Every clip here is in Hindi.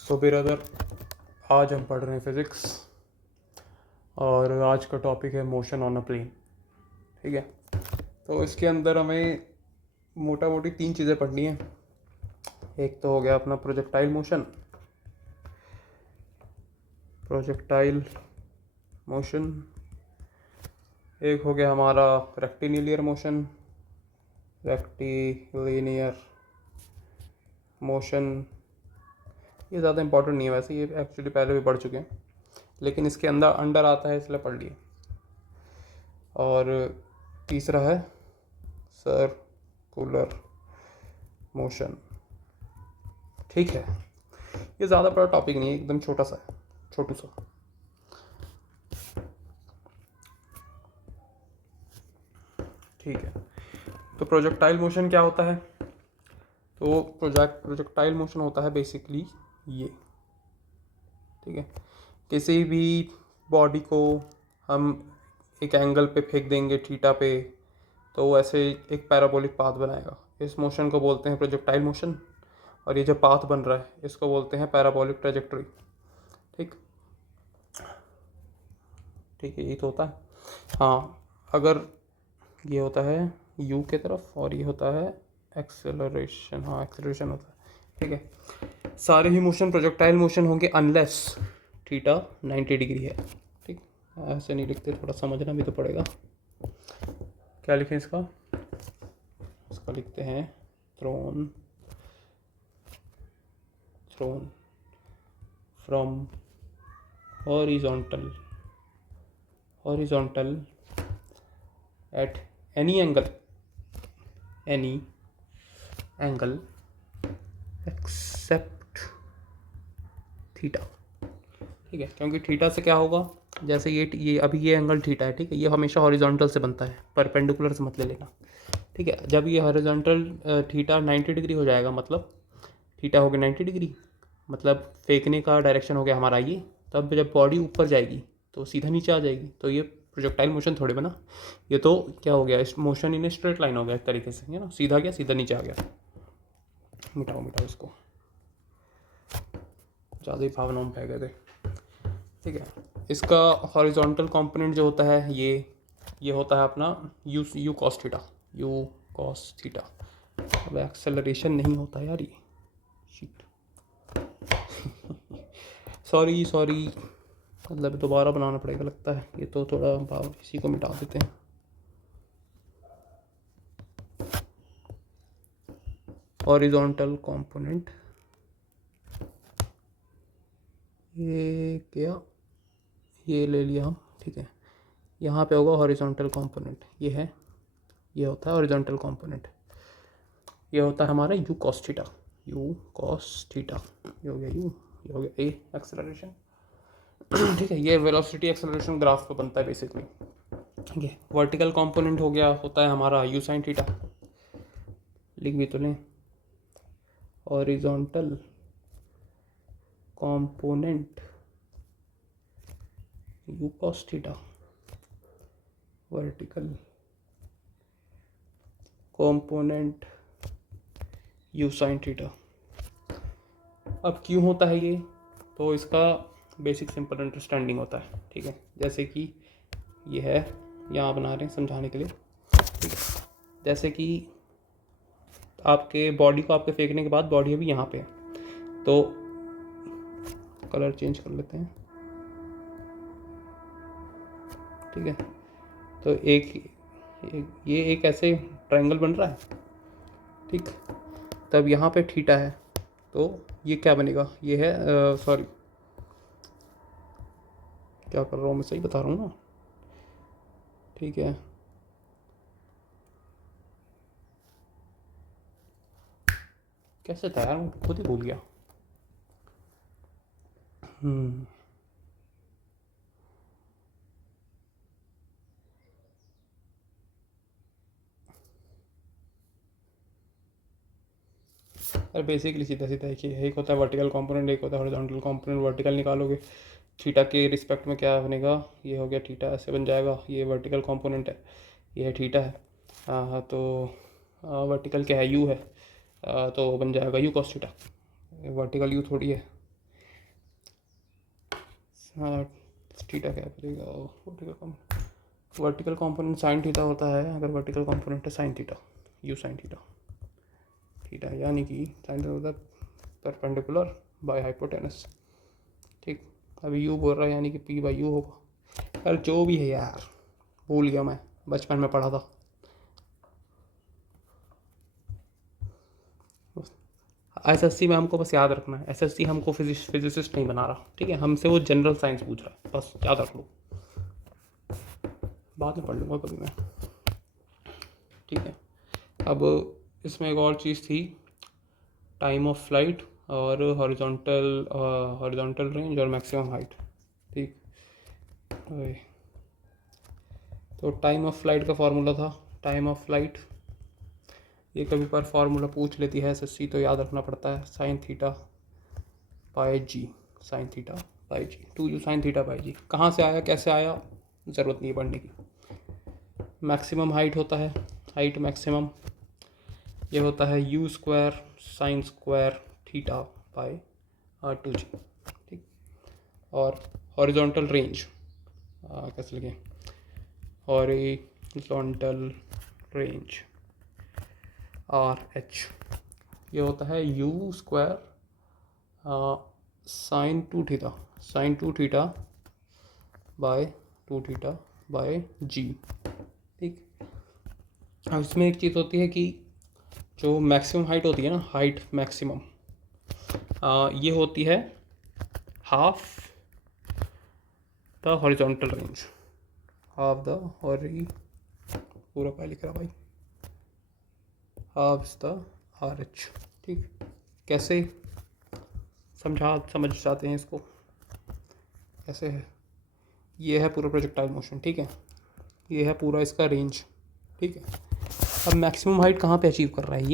सो ब्रदर, आज हम पढ़ रहे हैं फिज़िक्स और आज का टॉपिक है मोशन ऑन अ प्लेन। ठीक है, तो इसके अंदर हमें मोटा मोटी तीन चीज़ें पढ़नी है। एक तो हो गया अपना प्रोजेक्टाइल मोशन। एक हो गया हमारा रेक्टिलिनियर मोशन। ये ज़्यादा इंपॉर्टेंट नहीं है, वैसे ये एक्चुअली पहले भी पढ़ चुके हैं, लेकिन इसके अंदर आता है इसलिए पढ़ लिए। और तीसरा है सर्कुलर मोशन। ठीक है, ये ज़्यादा बड़ा टॉपिक नहीं है, एकदम छोटा सा है, छोटू सा। ठीक है, तो प्रोजेक्टाइल मोशन क्या होता है? तो प्रोजेक्टाइल मोशन होता है बेसिकली ये। ठीक है, किसी भी बॉडी को हम एक एंगल पे फेंक देंगे थीटा पे, तो वो ऐसे एक पैराबोलिक पाथ बनाएगा। इस मोशन को बोलते हैं प्रोजेक्टाइल मोशन, और ये जो पाथ बन रहा है इसको बोलते हैं पैराबोलिक ट्रेजेक्टरी। ठीक ठीक है, यही तो होता है। हाँ, अगर ये होता है यू के तरफ और ये होता है एक्सेलरेशन। हाँ, एक्सेलरेशन होता है। ठीक है, सारे ही मोशन प्रोजेक्टाइल मोशन होंगे अनलेस थीटा 90 डिग्री है। ठीक, ऐसे नहीं लिखते, थोड़ा समझना भी तो पड़ेगा। क्या लिखें इसका लिखते हैं thrown from horizontal at any angle except theta. ठीक है, क्योंकि थीटा से क्या होगा, जैसे ये अभी ये एंगल थीटा है। ठीक है, ये हमेशा हॉरिजॉन्टल से बनता है, परपेंडिकुलर से मत ले लेना। ठीक है, जब ये हॉरिजॉन्टल थीटा 90 डिग्री हो जाएगा, मतलब थीटा हो गया 90 डिग्री, मतलब फेंकने का डायरेक्शन हो गया हमारा ये, तब जब बॉडी ऊपर जाएगी तो सीधा नीचे आ जाएगी। तो ये प्रोजेक्टाइल मोशन थोड़े बना, ये तो क्या हो गया, इस मोशन इन स्ट्रेट लाइन हो गया एक तरीके से, है ना। सीधा गया, सीधा नीचे आ गया। मिटाओ इसको, ज़्यादा ही भावनाओं में बह गए थे। ठीक है, इसका हॉरिजॉन्टल कंपोनेंट जो होता है ये होता है अपना यू कॉस थीटा। अब एक्सेलरेशन नहीं होता यार, ये शीट सॉरी मतलब दोबारा बनाना पड़ेगा लगता है। ये तो थोड़ा भाव, इसी को मिटा देते हैं। हॉरिजॉन्टल कंपोनेंट ये क्या, ये ले लिया हम। ठीक है, यहाँ पे होगा हॉरिजॉन्टल कंपोनेंट, ये होता है हॉरिजॉन्टल कंपोनेंट। ये होता है हमारा यू कॉस थीटा। ये हो गया यू, ये हो गया ए एक्सेलरेशन। ठीक है, ये वेलोसिटी एक्सेलरेशन ग्राफ पे बनता है बेसिकली। ठीक है, वर्टिकल कंपोनेंट हो गया, होता है हमारा यू साइन थीटा। लिख भी तो लें, horizontal component you cos theta, vertical component you sine theta. अब क्यों होता है ये, तो इसका बेसिक सिंपल अंडरस्टैंडिंग होता है। ठीक है, जैसे कि ये है, यहाँ बना रहे हैं समझाने के लिए। ठीक है, जैसे कि आपके बॉडी को आपके फेंकने के बाद बॉडी अभी यहाँ पे है, तो कलर चेंज कर लेते हैं। ठीक है, तो ये एक ऐसे ट्रायंगल बन रहा है। ठीक, तब यहाँ पे थीटा है, तो ये क्या बनेगा, ये है सॉरी क्या कर रहा हूँ मैं, सही बता रहा हूँ ना। ठीक है, कैसे था यार, मैं खुद ही भूल गया। अरे बेसिकली सीधा सीधा एक होता है वर्टिकल कंपोनेंट, एक होता है हॉरिजॉन्टल कंपोनेंट। वर्टिकल निकालोगे थीटा के रिस्पेक्ट में क्या बनेगा, ये हो गया थीटा, ऐसे बन जाएगा। ये वर्टिकल कंपोनेंट है, ये है थीटा है। हाँ, तो वर्टिकल क्या है, यू है, तो बन जाएगा you cos theta. Vertical you थोड़ी है, हाँ थीटा क्या करेगा, वर्टिकल कंपोनेंट साइन थीटा होता है। अगर वर्टिकल कंपोनेंट है sine theta, you sine theta, theta यानी कि साइन थीटा होता है परपेंडिकुलर बाय हाइपोटेनस। ठीक, अभी यू बोल रहा है यानी कि पी बाई यू होगा। यार जो भी है यार, भूल गया मैं, बचपन में पढ़ा था। एसएससी में हमको बस याद रखना है, एसएससी हमको फिजिसिस्ट नहीं बना रहा, ठीक है, हमसे वो जनरल साइंस पूछ रहा है, बस याद रख लो, बाद में पढ़ लूँगा कभी मैं। ठीक है, अब इसमें एक और चीज़ थी, टाइम ऑफ फ्लाइट और हॉरिजॉन्टल रेंज और मैक्सिमम हाइट। ठीक, तो टाइम ऑफ फ्लाइट का फार्मूला था, टाइम ऑफ फ्लाइट, ये कभी पर फार्मूला पूछ लेती है एसएससी तो याद रखना पड़ता है, sine theta by G, sine theta by G, 2u sine theta by G. कहाँ से आया कैसे आया ज़रूरत नहीं है पढ़ने की। मैक्सिमम हाइट होता है, हाइट मैक्सिमम, ये होता है U square sine square theta by 2g। ठीक, और हॉरिजॉन्टल रेंज कैसे लिखें, हॉरिजॉन्टल रेंज आर एच, ये होता है U square sine 2 theta, sine 2 theta by 2 theta by G. ठीक, अब इसमें एक चीज़ होती है कि जो मैक्सिमम हाइट होती है ना, हाइट मैक्सिमम, ये होती है half the horizontal range, half the हॉरी, पूरा क्या लिख रहा भाई, हाफ द आर एच। ठीक, कैसे समझ जाते हैं इसको, कैसे है, ये है पूरा प्रोजेक्टाइल मोशन। ठीक है, ये है पूरा इसका रेंज। ठीक है, अब मैक्सिमम हाइट कहाँ पे अचीव कर रहा है,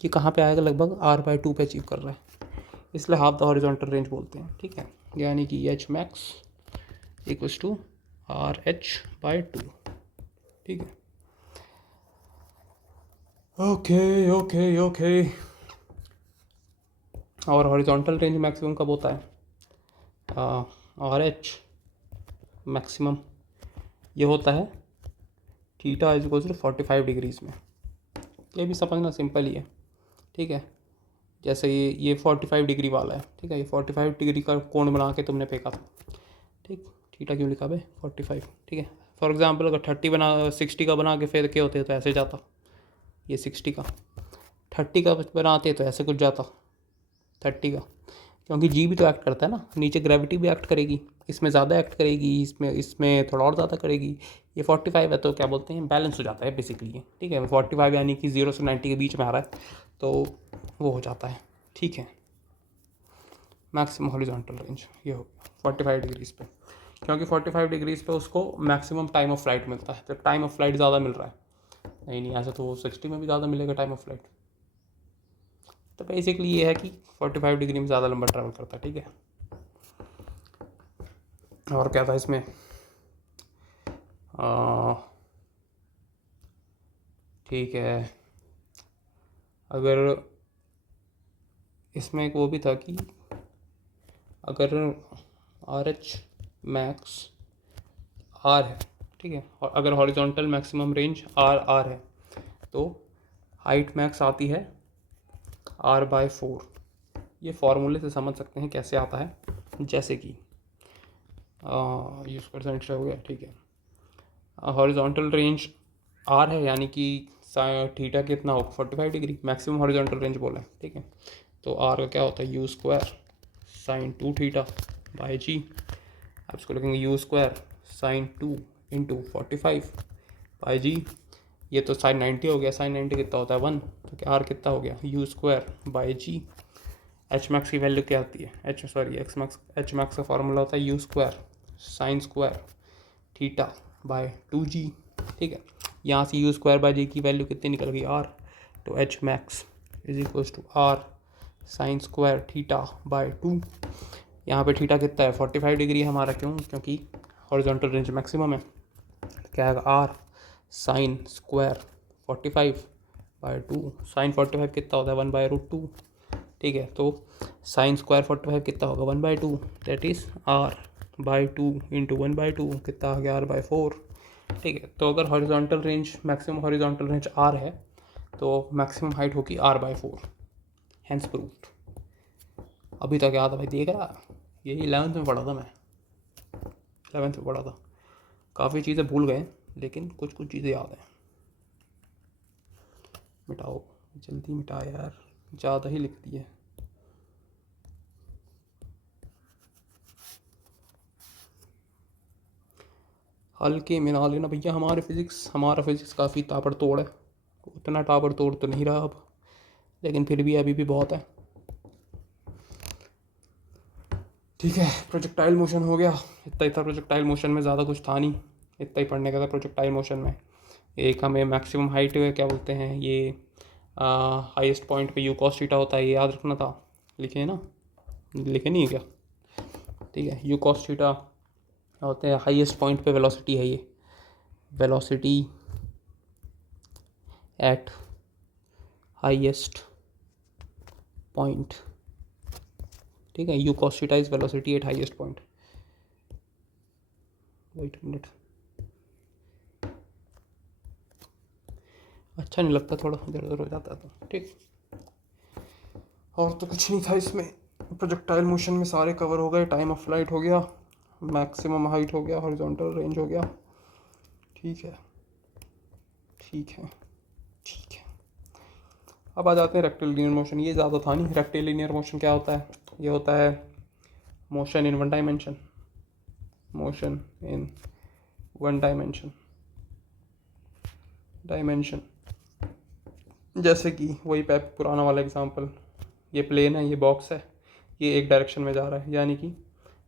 ये कहाँ पे आएगा, लगभग r/2 पे अचीव कर रहा है, इसलिए हाफ द हॉरिजॉन्टल रेंज बोलते हैं। ठीक है, यानी कि H max equals to RH/2। ठीक है, ओके ओके ओके। और हॉरिजॉन्टल रेंज मैक्सिमम कब होता है, RH मैक्सिमम ये होता है theta is equals to 45 degrees में। ये भी समझना सिंपल ही है। ठीक है, जैसे ये 45 डिग्री वाला है, ठीक है, ये 45 डिग्री का कोण बना के तुमने फेंका था। ठीक, थीटा क्यों लिखा भाई 45। ठीक है, फॉर एग्जांपल अगर 60 का बना के फेंक के होते तो ऐसे जाता, ये 60 का, 30 का बनाते तो ऐसे कुछ जाता 30 का, क्योंकि जी भी तो एक्ट करता है ना, नीचे ग्रेविटी भी एक्ट करेगी, इसमें ज़्यादा एक्ट करेगी, इसमें थोड़ा और ज़्यादा करेगी। ये 45 है तो क्या बोलते हैं, बैलेंस हो जाता है बेसिकली। ठीक है, 45 यानी कि 0 से 90 के बीच में आ रहा है तो वो हो जाता है। ठीक है, मैक्सिमम हॉरिजॉन्टल रेंज ये हो गया 45 डिग्रीज पे, क्योंकि 45 डिग्रीज पे उसको मैक्सिमम टाइम ऑफ फ्लाइट मिलता है, तो टाइम ऑफ फ्लाइट ज़्यादा मिल रहा है। नहीं ऐसा तो 60 में भी ज़्यादा मिलेगा टाइम ऑफ फ्लाइट। तो बेसिकली ये है कि 45 डिग्री में ज़्यादा लंबा ट्रैवल करता है। ठीक है, और क्या था इसमें, ठीक है, अगर इसमें एक वो भी था कि अगर RH मैक्स R है, ठीक है, और अगर हॉरिजॉन्टल मैक्सिमम रेंज R है तो हाइट मैक्स आती है R/4। ये फॉर्मूले से समझ सकते हैं कैसे आता है, जैसे कि यूज़ परसेंट हो गया। ठीक है, हॉरिजॉन्टल रेंज R है यानी कि थीटा कितना हो 45 डिग्री, मैक्सिमम हॉरिजॉन्टल रेंज बोला है। ठीक है, तो R का क्या होता है U square sine 2 theta by G. आप इसको लिखेंगे U square sine 2 into 45 by G. ये तो साइन 90 हो गया, साइन 90 कितना होता है 1, तो क्या R कितना हो गया U square by G. H max की वैल्यू क्या आती है, एच मैक्स का फॉर्मूला होता है U square sine square theta by 2g। ठीक है, यहाँ से यू स्क्वायर बाय जी की वैल्यू कितनी निकल गई R, तो H max is equals to R sine square theta by 2। यहाँ पे थीटा कितना है 45 डिग्री है हमारा, क्योंकि हॉरिजॉन्टल रेंज मैक्सिमम है, क्या आएगा R sine square 45 by 2। Sine 45 कितना होता है 1/√2। ठीक है। तो साइन स्क्वायर 45 कितना होगा 1/2, दैट इज़ r/2 इंटू 1/2 कितना आ गया r/4। ठीक है। तो अगर horizontal range, maximum horizontal range r है तो मैक्सिमम हाइट होगी r/4, हैंस प्रूव्ड। अभी तक याद है भाई, देख रहा, यही 11th में पढ़ा था मैं, 11th में पढ़ा था। काफ़ी चीज़ें भूल गए लेकिन कुछ कुछ चीज़ें याद हैं। मिटाओ, जल्दी मिटा यार, ज़्यादा ही लिख दी है। हल्के में ना लेना भैया, हमारा फिज़िक्स काफ़ी ताबड़तोड़ है। उतना ताबड़तोड़ तो नहीं रहा अब, लेकिन फिर भी अभी भी बहुत है। ठीक है, प्रोजेक्टाइल मोशन हो गया। इतना ही था प्रोजेक्टाइल मोशन में, ज़्यादा कुछ था नहीं, इतना ही पढ़ने का था प्रोजेक्टाइल मोशन में। एक हमें मैक्सिमम हाइट क्या बोलते हैं, ये हाईएस्ट पॉइंट पे यू कॉस थीटा होता है, ये याद रखना था। लिखे है ना, लिखे नहीं है क्या? ठीक है, यू कॉस थीटा होते हैं हाईएस्ट पॉइंट पे, वेलोसिटी है ये, वेलोसिटी एट हाईएस्ट पॉइंट। ठीक है, U cos theta is velocity at highest point. Wait minute, अच्छा नहीं लगता, थोड़ा इधर उधर हो जाता है तो ठीक। और तो कुछ नहीं था इसमें, प्रोजेक्टाइल मोशन में सारे कवर हो गए। टाइम ऑफ फ्लाइट हो गया, मैक्सिमम हाइट हो गया, हॉरिजॉन्टल रेंज हो गया। ठीक है, ठीक है, ठीक है। अब आ जाते हैं रेक्टिलिनियर मोशन। ये ज़्यादा था नहीं। रेक्टिलिनियर मोशन क्या होता है? ये होता है motion in one dimension, motion in one dimension. जैसे कि वही पुराना वाला एग्जांपल, ये प्लेन है, ये बॉक्स है, ये एक डायरेक्शन में जा रहा है, यानी कि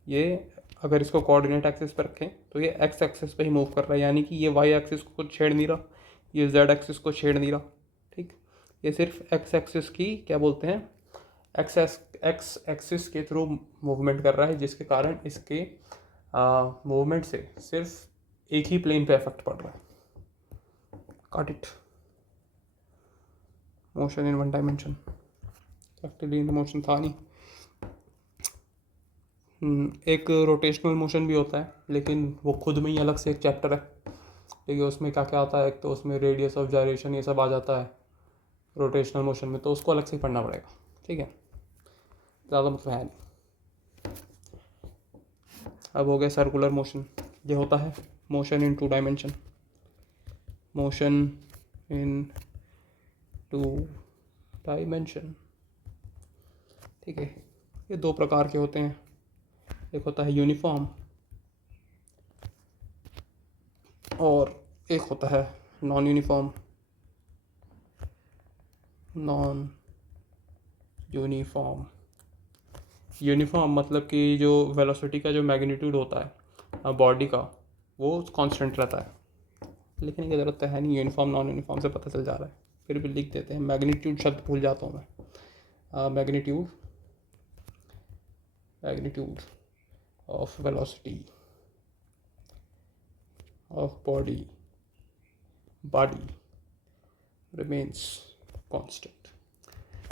ये अगर इसको कोऑर्डिनेट एक्सिस पर रखें तो ये एक्स एक्सिस पे ही मूव कर रहा है, यानी कि ये वाई एक्सिस को छेड़ नहीं रहा, ये जेड एक्सिस को छेड़ नहीं रहा। ठीक, ये सिर्फ एक्स एक्सिस की क्या बोलते हैं, एक्स एक्सिस के थ्रू मूवमेंट कर रहा है, जिसके कारण इसके मूवमेंट से सिर्फ एक ही प्लेन पे इफेक्ट पड़ रहा है। Got it. Motion in one dimension, rectilinear motion था नहीं। एक रोटेशनल मोशन भी होता है, लेकिन वो खुद में ही अलग से एक चैप्टर है। ठीक है, उसमें क्या क्या आता है, एक तो उसमें रेडियस ऑफ जायरेशन ये सब आ जाता है रोटेशनल मोशन में, तो उसको अलग से ही पढ़ना पड़ेगा। ठीक है, ज़्यादा मतलब है नहीं। अब हो गया सर्कुलर मोशन। ये होता है motion in two dimension, motion in two dimension. ठीक है, ये दो प्रकार के होते हैं, एक होता है यूनिफॉर्म और एक होता है non uniform. Non uniform, uniform मतलब कि जो वेलोसिटी का जो मैग्नीट्यूड होता है बॉडी का, वो कांस्टेंट रहता है। लिखने की ज़रूरत है नहीं, यूनिफॉर्म नॉन यूनिफॉर्म से पता चल जा रहा है, फिर भी लिख देते हैं। मैग्नीट्यूड शब्द भूल जाता हूँ मैं। Magnitude, magnitude of velocity of body remains constant.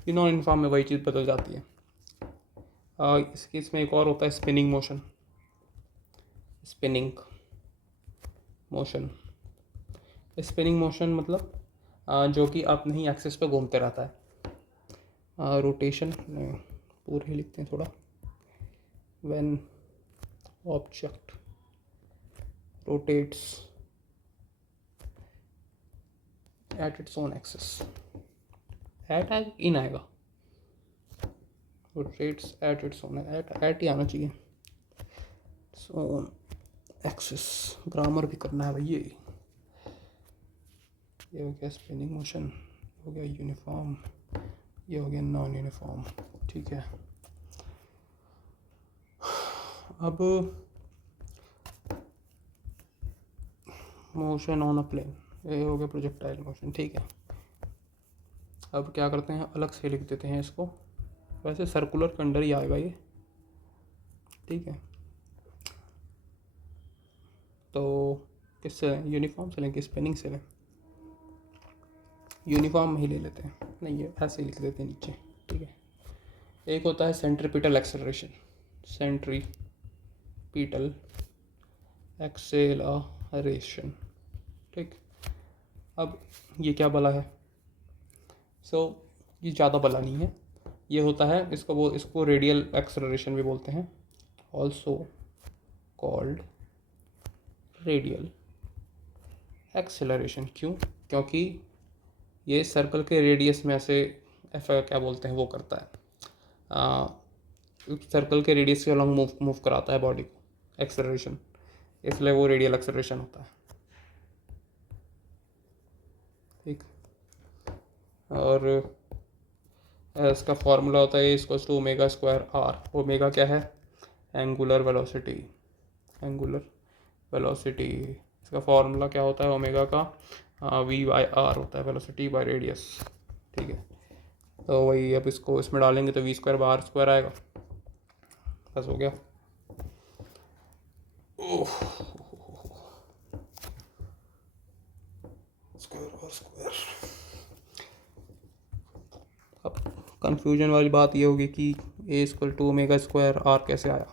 ये नॉन यूनिफॉर्म में वही चीज़ बदल जाती है। इस केस में एक और होता है spinning motion, spinning motion. Spinning motion मतलब जो कि अपने ही एक्सिस पे घूमते रहता है। रोटेशन पूरे ही लिखते हैं थोड़ा। When object rotates at its own axis, at इन आएगा, rotates at its own, at ही आना चाहिए, इट्स ओन एक्सिस। ग्रामर भी करना है भैया। ये हो गया स्पिनिंग मोशन, हो गया यूनिफॉर्म, ये हो गया नॉन यूनिफॉर्म। ठीक है, अब मोशन ऑन अ प्लेन, ये हो गया प्रोजेक्टाइल मोशन। ठीक है, अब क्या करते हैं, अलग से लिख देते हैं इसको। वैसे सर्कुलर के अंडर ही आएगा ये। ठीक है, तो किससे लें, यूनिफॉर्म से लें कि स्पिनिंग से लें? यूनिफॉर्म ही ले लेते हैं, नहीं ये ऐसे ही लिख देते हैं नीचे। ठीक है, एक होता है सेंट्रीपिटल एक्सेलरेशन, सेंट्रीपिटल एक्सेलरेशन, ठीक। अब ये क्या बला है? ये ज़्यादा बला नहीं है, ये होता है इसको रेडियल एक्सेलरेशन भी बोलते हैं, ऑल्सो कॉल्ड रेडियल एक्सेलरेशन। क्यों? क्योंकि ये सर्कल के रेडियस में ऐसे क्या बोलते हैं वो करता है, सर्कल के रेडियस के अलॉन्ग मूव कराता है बॉडी को, एक्सेलरेशन, इसलिए वो रेडियल एक्सेलरेशन होता है, ठीक। और इसका फॉर्मूला होता है equals to omega square R. Omega क्या है? Angular velocity, angular velocity. इसका फॉर्मूला क्या होता है ओमेगा का? वी बाई आर होता है, वेलोसिटी बाय रेडियस, ठीक है। तो वही अब इसको इसमें डालेंगे तो V square by are square आएगा, बस हो गया। Square R square. अब कंफ्यूजन वाली बात ये होगी कि A equal to omega square R कैसे आया।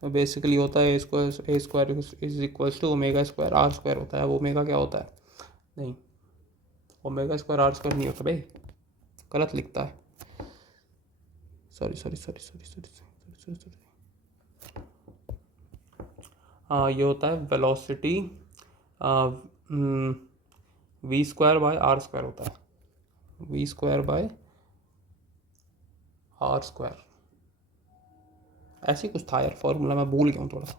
तो बेसिकली होता है A square is equals to omega square R square होता है। अब ओमेगा क्या होता है? नहीं, ओमेगा स्क्वायर आर स्क्वायर नहीं होता भाई, गलत लिखता है, सॉरी। हाँ, ये होता है velocity v square by are square होता है, v square by are square, ऐसे कुछ था यार फॉर्मूला, मैं भूल गया हूँ थोड़ा सा,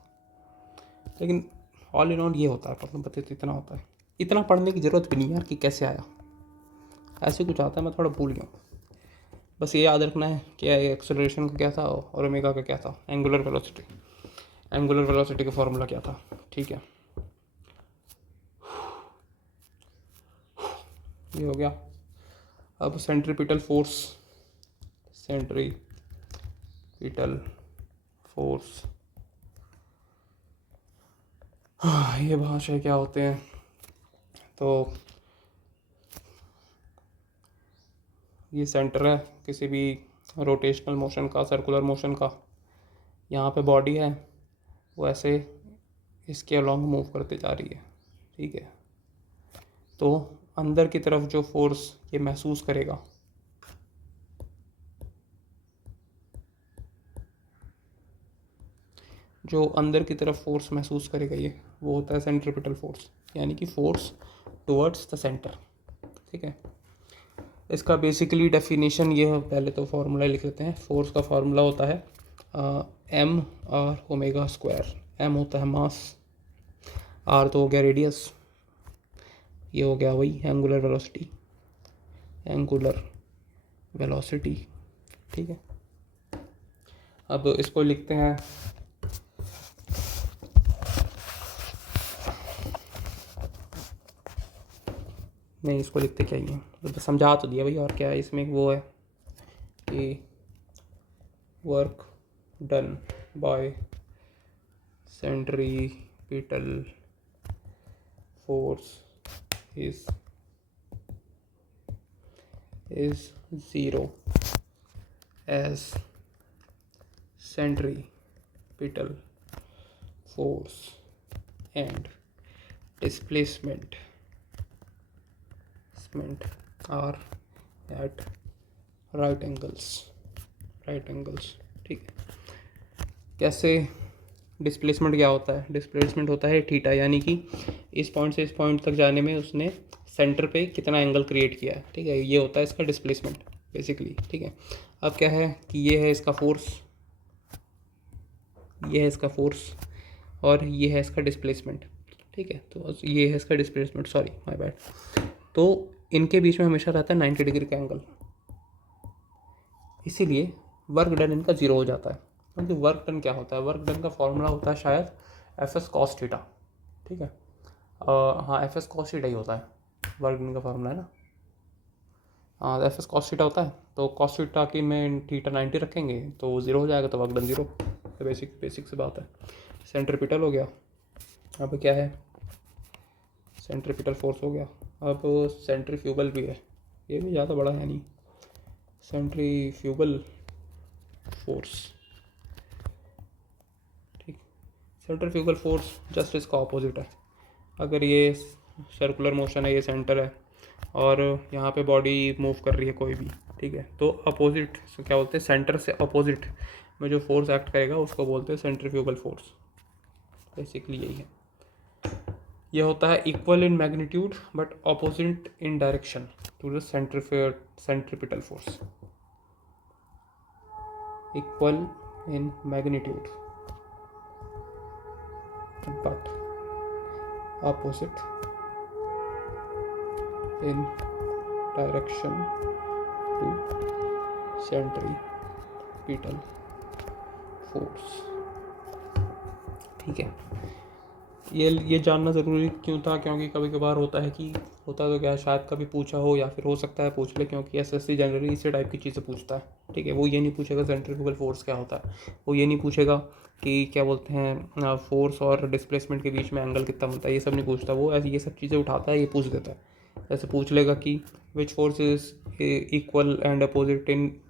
लेकिन ऑल इन ऑल ये होता है, मतलब पता इतना होता है। इतना पढ़ने की ज़रूरत भी नहीं यार कि कैसे आया, ऐसे कुछ आता है, मैं थोड़ा भूल गया हूँ। बस ये याद रखना है कि एक्सेलरेशन का क्या था और ओमेगा का क्या था, एंगुलर वेलोसिटी, एंगुलर वेलोसिटी का फॉर्मूला क्या था, ठीक है। ये हो गया। अब सेंट्रीपिटल फोर्स, सेंट्रीपिटल फोर्स, ये भाषा क्या होते हैं? तो ये सेंटर है किसी भी रोटेशनल मोशन का, सर्कुलर मोशन का, यहाँ पे बॉडी है, वो ऐसे इसके अलॉन्ग मूव करते जा रही है, ठीक है। तो अंदर की तरफ जो फोर्स ये महसूस करेगा, जो अंदर की तरफ फोर्स महसूस करेगा ये, वो होता है सेंट्रीपिटल फोर्स, यानी कि फोर्स टुवर्ड्स द सेंटर, ठीक है। इसका बेसिकली डेफिनेशन ये है, पहले तो फार्मूला लिख लेते हैं। फोर्स का फार्मूला होता है m r omega square. M होता है मास, आर तो हो गया रेडियस, ये हो गया वही एंगुलर वेलोसिटी, एंगुलर वेलोसिटी, ठीक है। अब इसको लिखते हैं, नहीं इसको लिखते क्या ही है, तो समझा तो दिया भाई, और क्या है इसमें, वो है कि work done by centripetal force is zero as centripetal force and displacement are at right angles, ठीक है। कैसे? डिस्प्लेसमेंट क्या होता है? डिस्प्लेसमेंट होता है थीटा, यानी कि इस पॉइंट से इस पॉइंट तक जाने में उसने सेंटर पे कितना एंगल क्रिएट किया है, ठीक है। ये होता है इसका डिस्प्लेसमेंट बेसिकली, ठीक है। अब क्या है कि ये है इसका फोर्स, ये है इसका फोर्स, और ये है इसका डिस्प्लेसमेंट, ठीक है। तो ये है इसका डिस्प्लेसमेंट, सॉरी माय बैड। तो इनके बीच में हमेशा रहता है 90 डिग्री का एंगल, इसीलिए वर्क डन इनका जीरो हो जाता है। क्योंकि वर्क डन क्या होता है? वर्क डन का फॉर्मूला होता है शायद एफ एस कॉस थीटा, ठीक है। हाँ, एफ एस कॉस थीटा ही होता है वर्क डन का फॉर्मूला, है ना। हाँ, एफ एस कॉस थीटा होता है, तो कॉस थीटा की में थीटा 90 रखेंगे तो वो ज़ीरो हो जाएगा, तो वर्क डन ज़ीरो। तो बेसिक से बात है। सेंट्रीपिटल हो गया, अब क्या है? सेंट्रीपिटल फोर्स हो गया। अब सेंट्रीफ्यूगल भी है, ये भी ज़्यादा बड़ा है नहीं। सेंट्रीफ्यूगल फोर्स, ठीक। सेंट्रीफ्यूगल फोर्स जस्ट इसका ऑपोजिट है। अगर ये सर्कुलर मोशन है, ये सेंटर है और यहाँ पे बॉडी मूव कर रही है कोई भी, ठीक है, तो अपोजिट क्या बोलते हैं, सेंटर से अपोजिट में जो फोर्स एक्ट करेगा उसको बोलते हैं सेंट्रीफ्यूगल फोर्स। बेसिकली यही है। यह होता है equal in magnitude but opposite in direction to the centripetal force. Equal in magnitude but opposite in direction to centripetal force, ठीक है। ये जानना ज़रूरी क्यों था, क्योंकि कभी कभार होता है कि होता तो क्या, शायद कभी पूछा हो या फिर हो सकता है पूछ ले, क्योंकि एसएससी जनरली इसी टाइप की चीज़ें पूछता है, ठीक है। वो ये नहीं पूछेगा सेंट्रीफ्यूगल फोर्स क्या होता है, वो ये नहीं पूछेगा कि क्या बोलते हैं फोर्स और डिस्प्लेसमेंट के बीच में एंगल कितना बनता है, ये सब नहीं पूछता वो। ऐसे ये सब चीज़ें उठाता है, ये पूछ देता है। जैसे पूछ लेगा कि which force is equal and opposite in,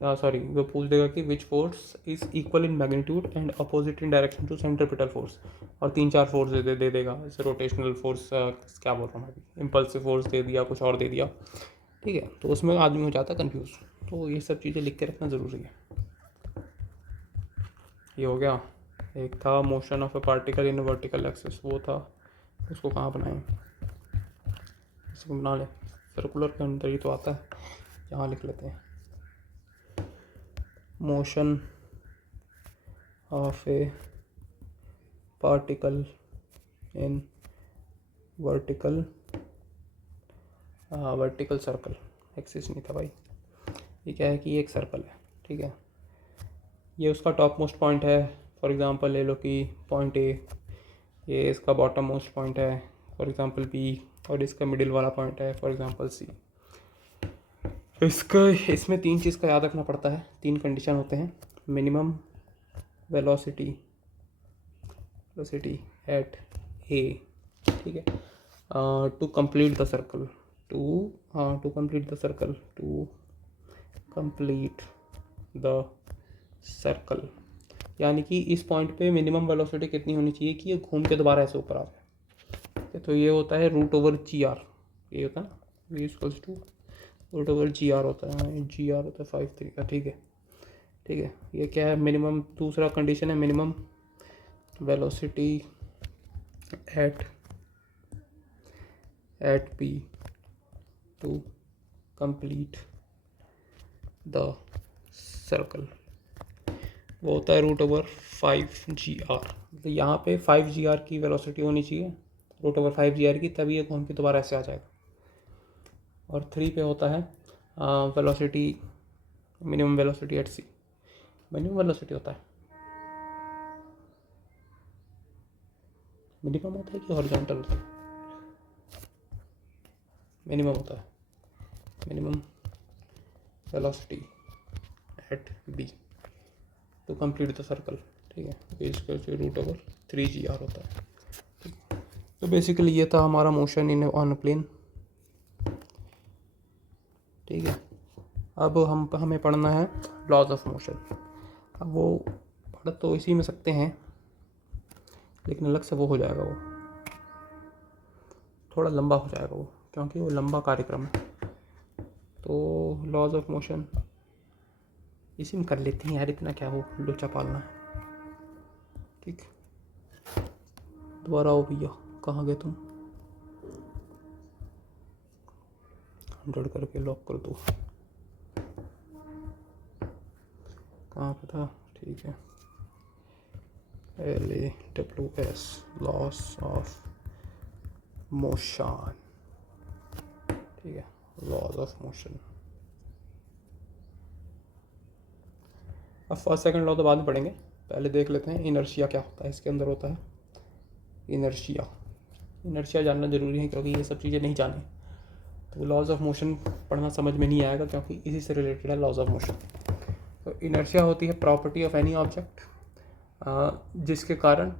sorry, वो पूछ देगा कि which force is equal in magnitude and opposite in direction to centripetal force, और 3-4 फोर्स दे देगा। जैसे रोटेशनल फोर्स, क्या बोल रहा हूँ मैं, इम्पल्सिव फोर्स दे दिया, कुछ और दे दिया, ठीक है। तो उसमें आदमी हो जाता है कन्फ्यूज। तो ये सब चीज़ें लिख के रखना ज़रूरी है। ये हो गया। एक था motion of A particle in vertical axis, वो था, उसको कहाँ बनाएं, इसको बना ले, सर्कुलर के अंदर ही तो आता है, यहाँ लिख लेते हैं। Motion of A particle in vertical circle, axis नहीं था भाई, ये क्या है कि ये एक सर्कल है, ठीक है। ये उसका टॉप मोस्ट पॉइंट है, फॉर एग्जांपल ले लो कि पॉइंट ए, ये इसका बॉटम मोस्ट पॉइंट है फॉर एग्जांपल बी, और इसका मिडिल वाला पॉइंट है फॉर एग्जांपल सी। इसमें 3 चीज़ का याद रखना पड़ता है, 3 कंडीशन होते हैं। मिनिमम वेलोसिटी एट ए, ठीक है, to complete the circle, to complete the circle, यानी कि इस पॉइंट पे मिनिमम वेलोसिटी कितनी होनी चाहिए कि ये घूम के दोबारा ऐसे ऊपर आ जाए। तो ये होता है √/GR, ये होता है ना, V = √/GR होता है, GR होता है 5/3 का, ठीक है। ये क्या है, मिनिमम, दूसरा कंडीशन है minimum velocity at P to complete the circle, वो होता है √5GR। तो यहाँ पे 5GR की वेलोसिटी होनी चाहिए, √5GR की, तभी ये घूम के दोबारा ऐसे आ जाएगा। और 3 पे होता है velocity, minimum velocity eight C। Minimum velocity होता है, मिनिमम होता है कि हॉरिजॉन्टल होता है, मिनिमम होता है, minimum velocity at B to complete the circle, ठीक है, इसका √3GR होता है। तो बेसिकली ये था हमारा मोशन इन ऑन प्लेन, ठीक है। अब हमें पढ़ना है लॉज ऑफ मोशन। अब वो पढ़ तो इसी में सकते हैं, लेकिन अलग से वो हो जाएगा, वो थोड़ा लंबा हो जाएगा वो, क्योंकि वो लंबा कार्यक्रम है। तो लॉज ऑफ मोशन इसी में कर लेते हैं यार, इतना क्या वो लोचा पालना है, ठीक। दोबारा आओ भैया, कहाँ गए तुम, 100 करके लॉक कर दो, कहाँ पे था, ठीक है, LAWS, लॉस ऑफ मोशन, ठीक है, लॉज ऑफ मोशन। अब फर्स्ट सेकंड लॉ तो बाद में पढ़ेंगे, पहले देख लेते हैं इनर्शिया क्या होता है। इसके अंदर होता है इनर्शिया जानना जरूरी है, क्योंकि ये सब चीज़ें नहीं जाने तो लॉज ऑफ मोशन पढ़ना समझ में नहीं आएगा, क्योंकि इसी से रिलेटेड है लॉज ऑफ मोशन। तो इनर्शिया होती है प्रॉपर्टी ऑफ एनी ऑब्जेक्ट, जिसके कारण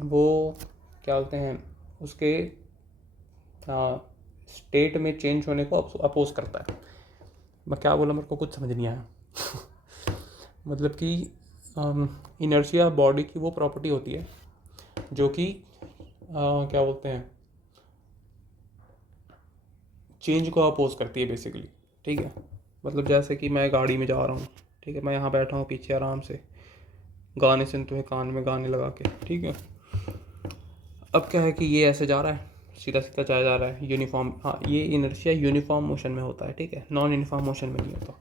वो क्या बोलते हैं, उसके स्टेट में चेंज होने को अपोज करता है। मैं क्या बोला, मेरे को कुछ समझ नहीं आया। मतलब कि इनर्शिया बॉडी की वो प्रॉपर्टी होती है जो कि क्या बोलते हैं, चेंज को अपोज करती है बेसिकली। ठीक है, मतलब जैसे कि मैं गाड़ी में जा रहा हूँ, ठीक है, मैं यहाँ बैठा हूँ पीछे आराम से, गाने सुनते हुए, कान में गाने लगा के, ठीक है। अब क्या है कि ये ऐसे जा रहा है, सीधा सीधा चला जा रहा है यूनिफॉर्म। हाँ, ये इनर्शिया यूनिफॉर्म मोशन में होता है, ठीक है, नॉन यूनिफॉर्म मोशन में नहीं होता।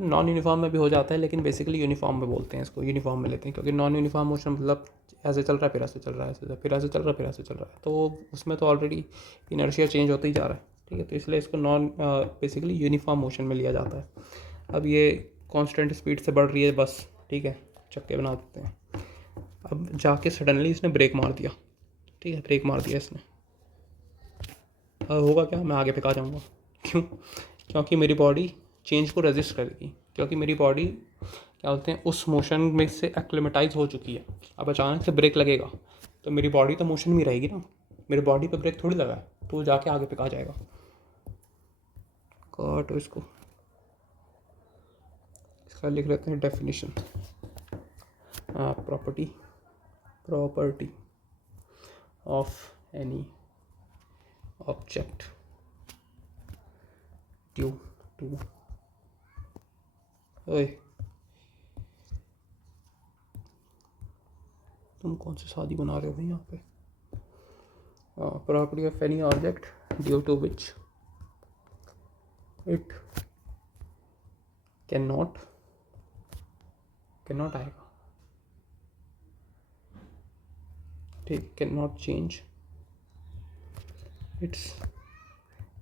नॉन यूनिफॉर्म में भी हो जाता है, लेकिन बेसिकली यूनिफॉर्म में बोलते हैं इसको, यूनिफॉर्म में लेते हैं, क्योंकि नॉन यूनिफॉर्म मोशन मतलब ऐसे चल रहा है फिर ऐसे चल रहा है, ऐसे फिर ऐसे चल रहा है फिर ऐसे चल रहा है, तो उसमें तो ऑलरेडी इनर्शिया चेंज होता ही जा रहा है। ठीक है, तो इसलिए इसको नॉन बेसिकली यूनिफॉर्म मोशन में लिया जाता है। अब ये कांस्टेंट स्पीड से बढ़ रही है बस, ठीक है, चक्के बना देते हैं। अब जाके सडनली इसने ब्रेक मार दिया, ठीक है, ब्रेक मार दिया इसने। होगा क्या, मैं आगे फेंका जाऊँगा। क्यों? क्योंकि मेरी बॉडी चेंज को रेजिस्ट करेगी, क्योंकि मेरी बॉडी क्या बोलते हैं उस मोशन में से एक्लेमेटाइज हो चुकी है। अब अचानक से ब्रेक लगेगा तो मेरी बॉडी तो मोशन में रहेगी ना, मेरी बॉडी पे ब्रेक थोड़ी लगा है, तो वो जाके आगे फेंका जाएगा। काटो इसको, इसका लिख लेते हैं definition. Property of any object due to, ओए तुम कौन सी शादी बना रहे हो भाई यहाँ पे। Property of any object due to which it can not आएगा, ठीक, can not change its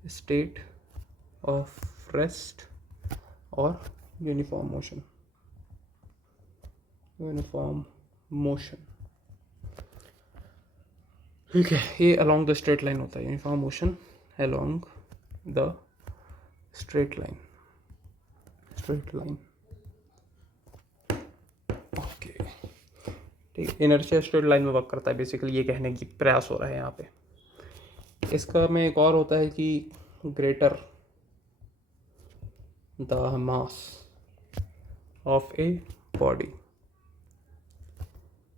state of rest और यूनिफॉर्म मोशन। ठीक है, ये अलोंग द स्ट्रेट लाइन होता है, uniform motion along the straight line. Okay, ठीक, इनर्शिया स्ट्रेट लाइन में वर्क करता है बेसिकली, ये कहने की प्रयास हो रहा है यहाँ पे। इसका में एक और होता है कि greater the mass of a body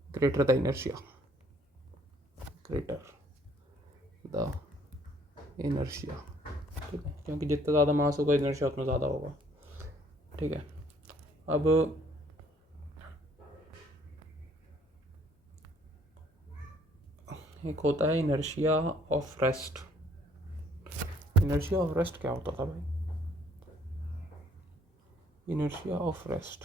greater the inertia, ठीक है, क्योंकि जितना ज़्यादा मास होगा इनर्शिया उतना ज़्यादा होगा। ठीक है, अब एक होता है inertia of rest. Inertia of rest क्या होता था भाई? इनर्शिया ऑफ रेस्ट,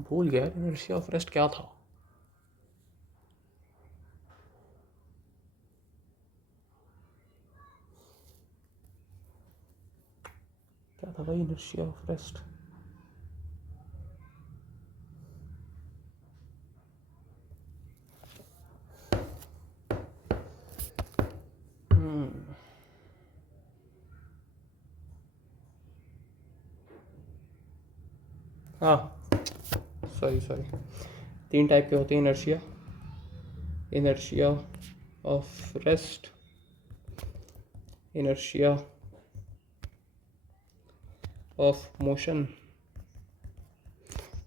भूल गया इनर्शिया ऑफ रेस्ट क्या था। क्या था भाई इनर्शिया ऑफ रेस्ट? हाँ, सॉरी 3 टाइप के होते हैं inertia of rest, inertia of motion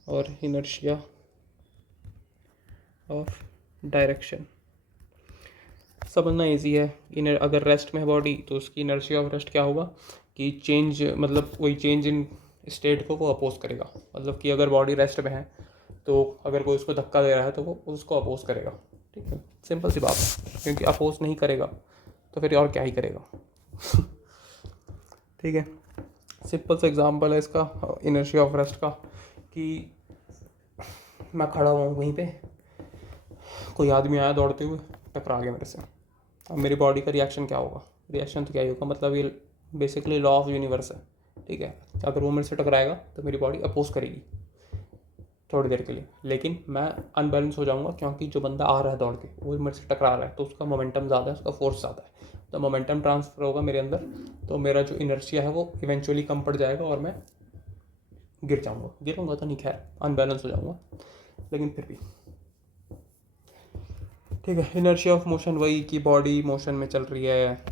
और इनर्शिया ऑफ डायरेक्शन। समझना इजी है। अगर रेस्ट में है बॉडी तो उसकी इनर्शिया ऑफ रेस्ट क्या होगा कि चेंज, मतलब वही चेंज इन स्टेट को वो अपोज करेगा। मतलब कि अगर बॉडी रेस्ट में है तो अगर कोई उसको धक्का दे रहा है तो वो उसको अपोज करेगा। ठीक है, सिंपल सी बात है, क्योंकि अपोज नहीं करेगा तो फिर और क्या ही करेगा। ठीक है, सिंपल सा एग्जांपल है इसका इनर्शिया ऑफ रेस्ट का कि मैं खड़ा हुआ हूँ वहीं पे, कोई आदमी आया दौड़ते हुए, टकरा गया मेरे से। अब मेरी बॉडी का रिएक्शन क्या होगा? रिएक्शन तो क्या ही होगा, मतलब ये बेसिकली लॉ ऑफ यूनिवर्स है। ठीक है, अगर वो मेरे से टकराएगा तो मेरी बॉडी अपोज करेगी थोड़ी देर के लिए, लेकिन मैं अनबैलेंस हो जाऊंगा, क्योंकि जो बंदा आ रहा है दौड़ के वो मेरे से टकरा रहा है, तो उसका मोमेंटम ज़्यादा है, उसका फोर्स ज़्यादा है, तो मोमेंटम ट्रांसफर होगा मेरे अंदर, तो मेरा जो इनर्शिया है वो इवेंचुअली कम पड़ जाएगा और मैं गिरूंगा तो नहीं, खैर अनबैलेंस हो जाऊंगा, लेकिन फिर भी। ठीक है, इनर्शिया ऑफ मोशन वही कि बॉडी मोशन में चल रही है,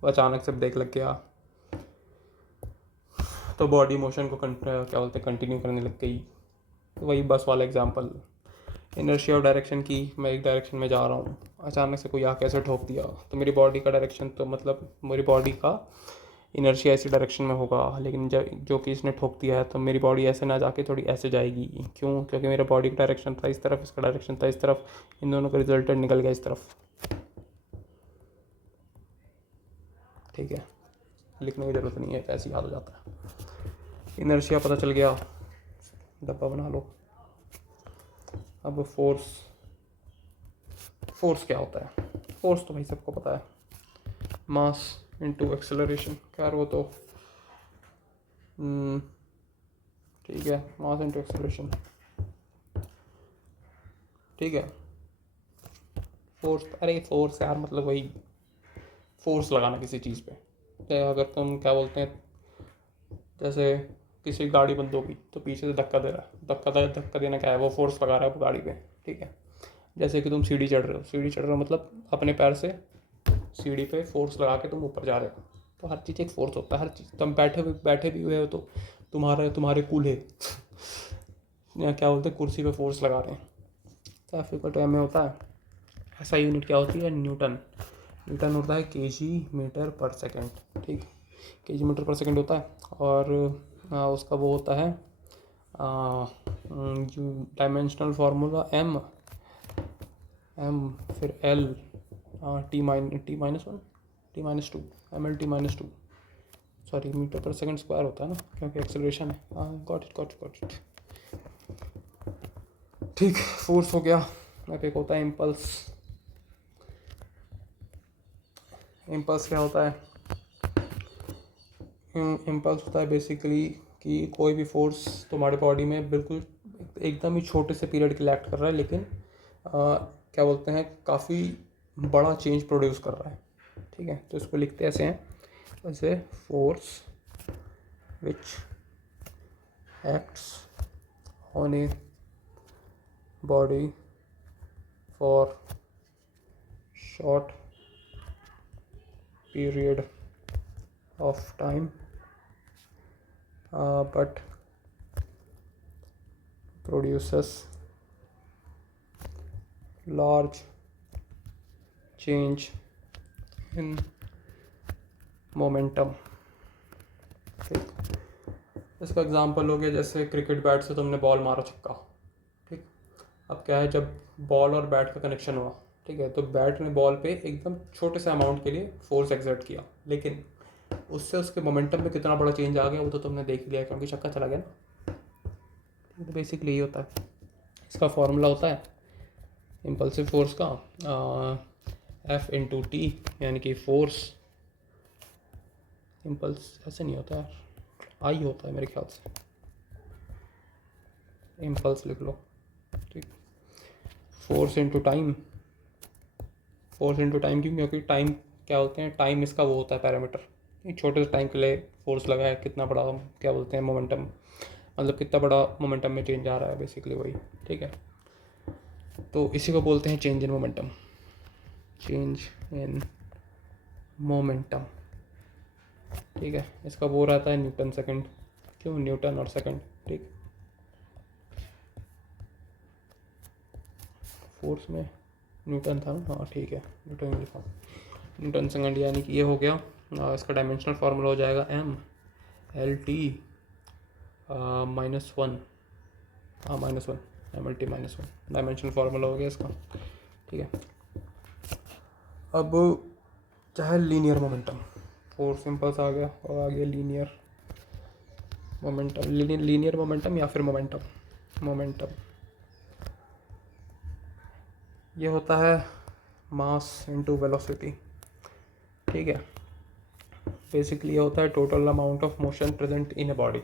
वो अचानक से ब्रेक लग गया तो बॉडी मोशन को क्या बोलते हैं कंटिन्यू करने लग गई। तो वही बस वाला एग्जांपल, इनर्शिया ऑफ डायरेक्शन की, मैं एक डायरेक्शन में जा रहा हूँ, अचानक से कोई आके ऐसे ठोक दिया तो मेरी बॉडी का डायरेक्शन, तो मतलब मेरी बॉडी का इनर्शिया ऐसी डायरेक्शन में होगा, लेकिन जब जो कि इसने ठोक दिया है तो मेरी बॉडी ऐसे ना जाके थोड़ी ऐसे जाएगी। क्यों? क्योंकि मेरा बॉडी का डायरेक्शन था इस तरफ, इसका डायरेक्शन था इस तरफ, इन दोनों का रिजल्टेंट निकल गया इस तरफ। ठीक है, लिखने की ज़रूरत नहीं है, ऐसे ही याद हो जाता है। इनर्शिया पता चल गया, डब्बा बना लो। अब फोर्स, फोर्स क्या होता है? फोर्स तो भाई सबको पता है, मास इनटू एक्सेलरेशन। खैर वो तो ठीक है, मास इनटू एक्सेलरेशन। ठीक है, फोर्स, अरे फोर्स यार मतलब वही फोर्स लगाना किसी चीज़ पे। अगर तुम क्या बोलते हैं, जैसे किसी गाड़ी बंद हो गई तो पीछे से धक्का दे रहा है, धक्का देना क्या है? वो फोर्स लगा रहा है वो गाड़ी पे। ठीक है, जैसे कि तुम सीढ़ी चढ़ रहे हो, सीढ़ी चढ़ रहे हो मतलब अपने पैर से सीढ़ी पे फोर्स लगा के तुम ऊपर जा रहे हो, तो हर चीज़ एक फोर्स होता है। हर चीज़, तुम बैठे भी हुए हो तो तुम्हारे कूल्हे या क्या बोलते हैं कुर्सी पे फोर्स लगा रहे हैं। तो F = m में होता है। ऐसा यूनिट क्या होती है? न्यूटन। न्यूटन होता है केजी मीटर पर सेकेंड। ठीक, केजी मीटर पर सेकेंड होता है। और उसका वो होता है डायमेंशनल फार्मूला एम, फिर L, T-1, T-2, sorry metre per second square होता है ना, क्योंकि एक्सेलरेशन है। Got it. ठीक, फोर्स हो गया। अब एक होता है इम्पल्स। इम्पल्स क्या होता है? इम्पल्स होता है बेसिकली कि कोई भी फोर्स तुम्हारी बॉडी में बिल्कुल एकदम ही छोटे से पीरियड के लिए एक्ट कर रहा है, लेकिन क्या बोलते हैं काफ़ी बड़ा चेंज प्रोड्यूस कर रहा है। ठीक है, तो इसको लिखते ऐसे हैं, जैसे force which acts on a body for short period of time but produces large change in momentum। ठीक, इसका एग्जांपल हो गया जैसे क्रिकेट बैट से तुमने बॉल मारा छक्का। ठीक, अब क्या है, जब बॉल और बैट का कनेक्शन हुआ, ठीक है, तो बैट ने बॉल पे एकदम छोटे से अमाउंट के लिए फोर्स एक्सर्ट किया, लेकिन उससे उसके मोमेंटम में कितना बड़ा चेंज आ गया वो तो तुमने देख लिया, क्योंकि छक्का चला गया ना। तो बेसिकली यही होता है। इसका फॉर्मूला होता है इम्पल्सिव फोर्स का F इंटू टी, यानी कि फोर्स, इम्पल्स ऐसे नहीं होता है, आई होता है मेरे ख्याल से, इम्पल्स लिख लो। ठीक, force into time. Force into time क्यों? क्योंकि टाइम क्या होते हैं, टाइम इसका वो होता है पैरामीटर, छोटे से टाइम के लिए फोर्स लगा है, कितना बड़ा क्या बोलते हैं मोमेंटम, मतलब कितना बड़ा मोमेंटम में चेंज आ रहा है, बेसिकली वही। ठीक है, तो इसी को बोलते हैं change in momentum. Change in momentum. ठीक है, इसका वो रहता है न्यूटन सेकंड। क्यों न्यूटन और सेकंड? ठीक, फोर्स में न्यूटन था ना, हाँ ठीक है, न्यूटन लिखा, न्यूटन सेकंड, यानी कि ये हो गया। इसका डायमेंशनल फार्मूला हो जाएगा M/L/T -1, हाँ -1, M/L/T -1 डायमेंशनल फार्मूला हो गया इसका। ठीक है, अब चाहे लीनियर मोमेंटम, फोर्स इम्पल्स आ गया और आ गया लीनियर मोमेंटम। लीनियर मोमेंटम या फिर मोमेंटम ये होता है मास इनटू वेलोसिटी। ठीक है, बेसिकली ये होता है total amount of motion present in a body,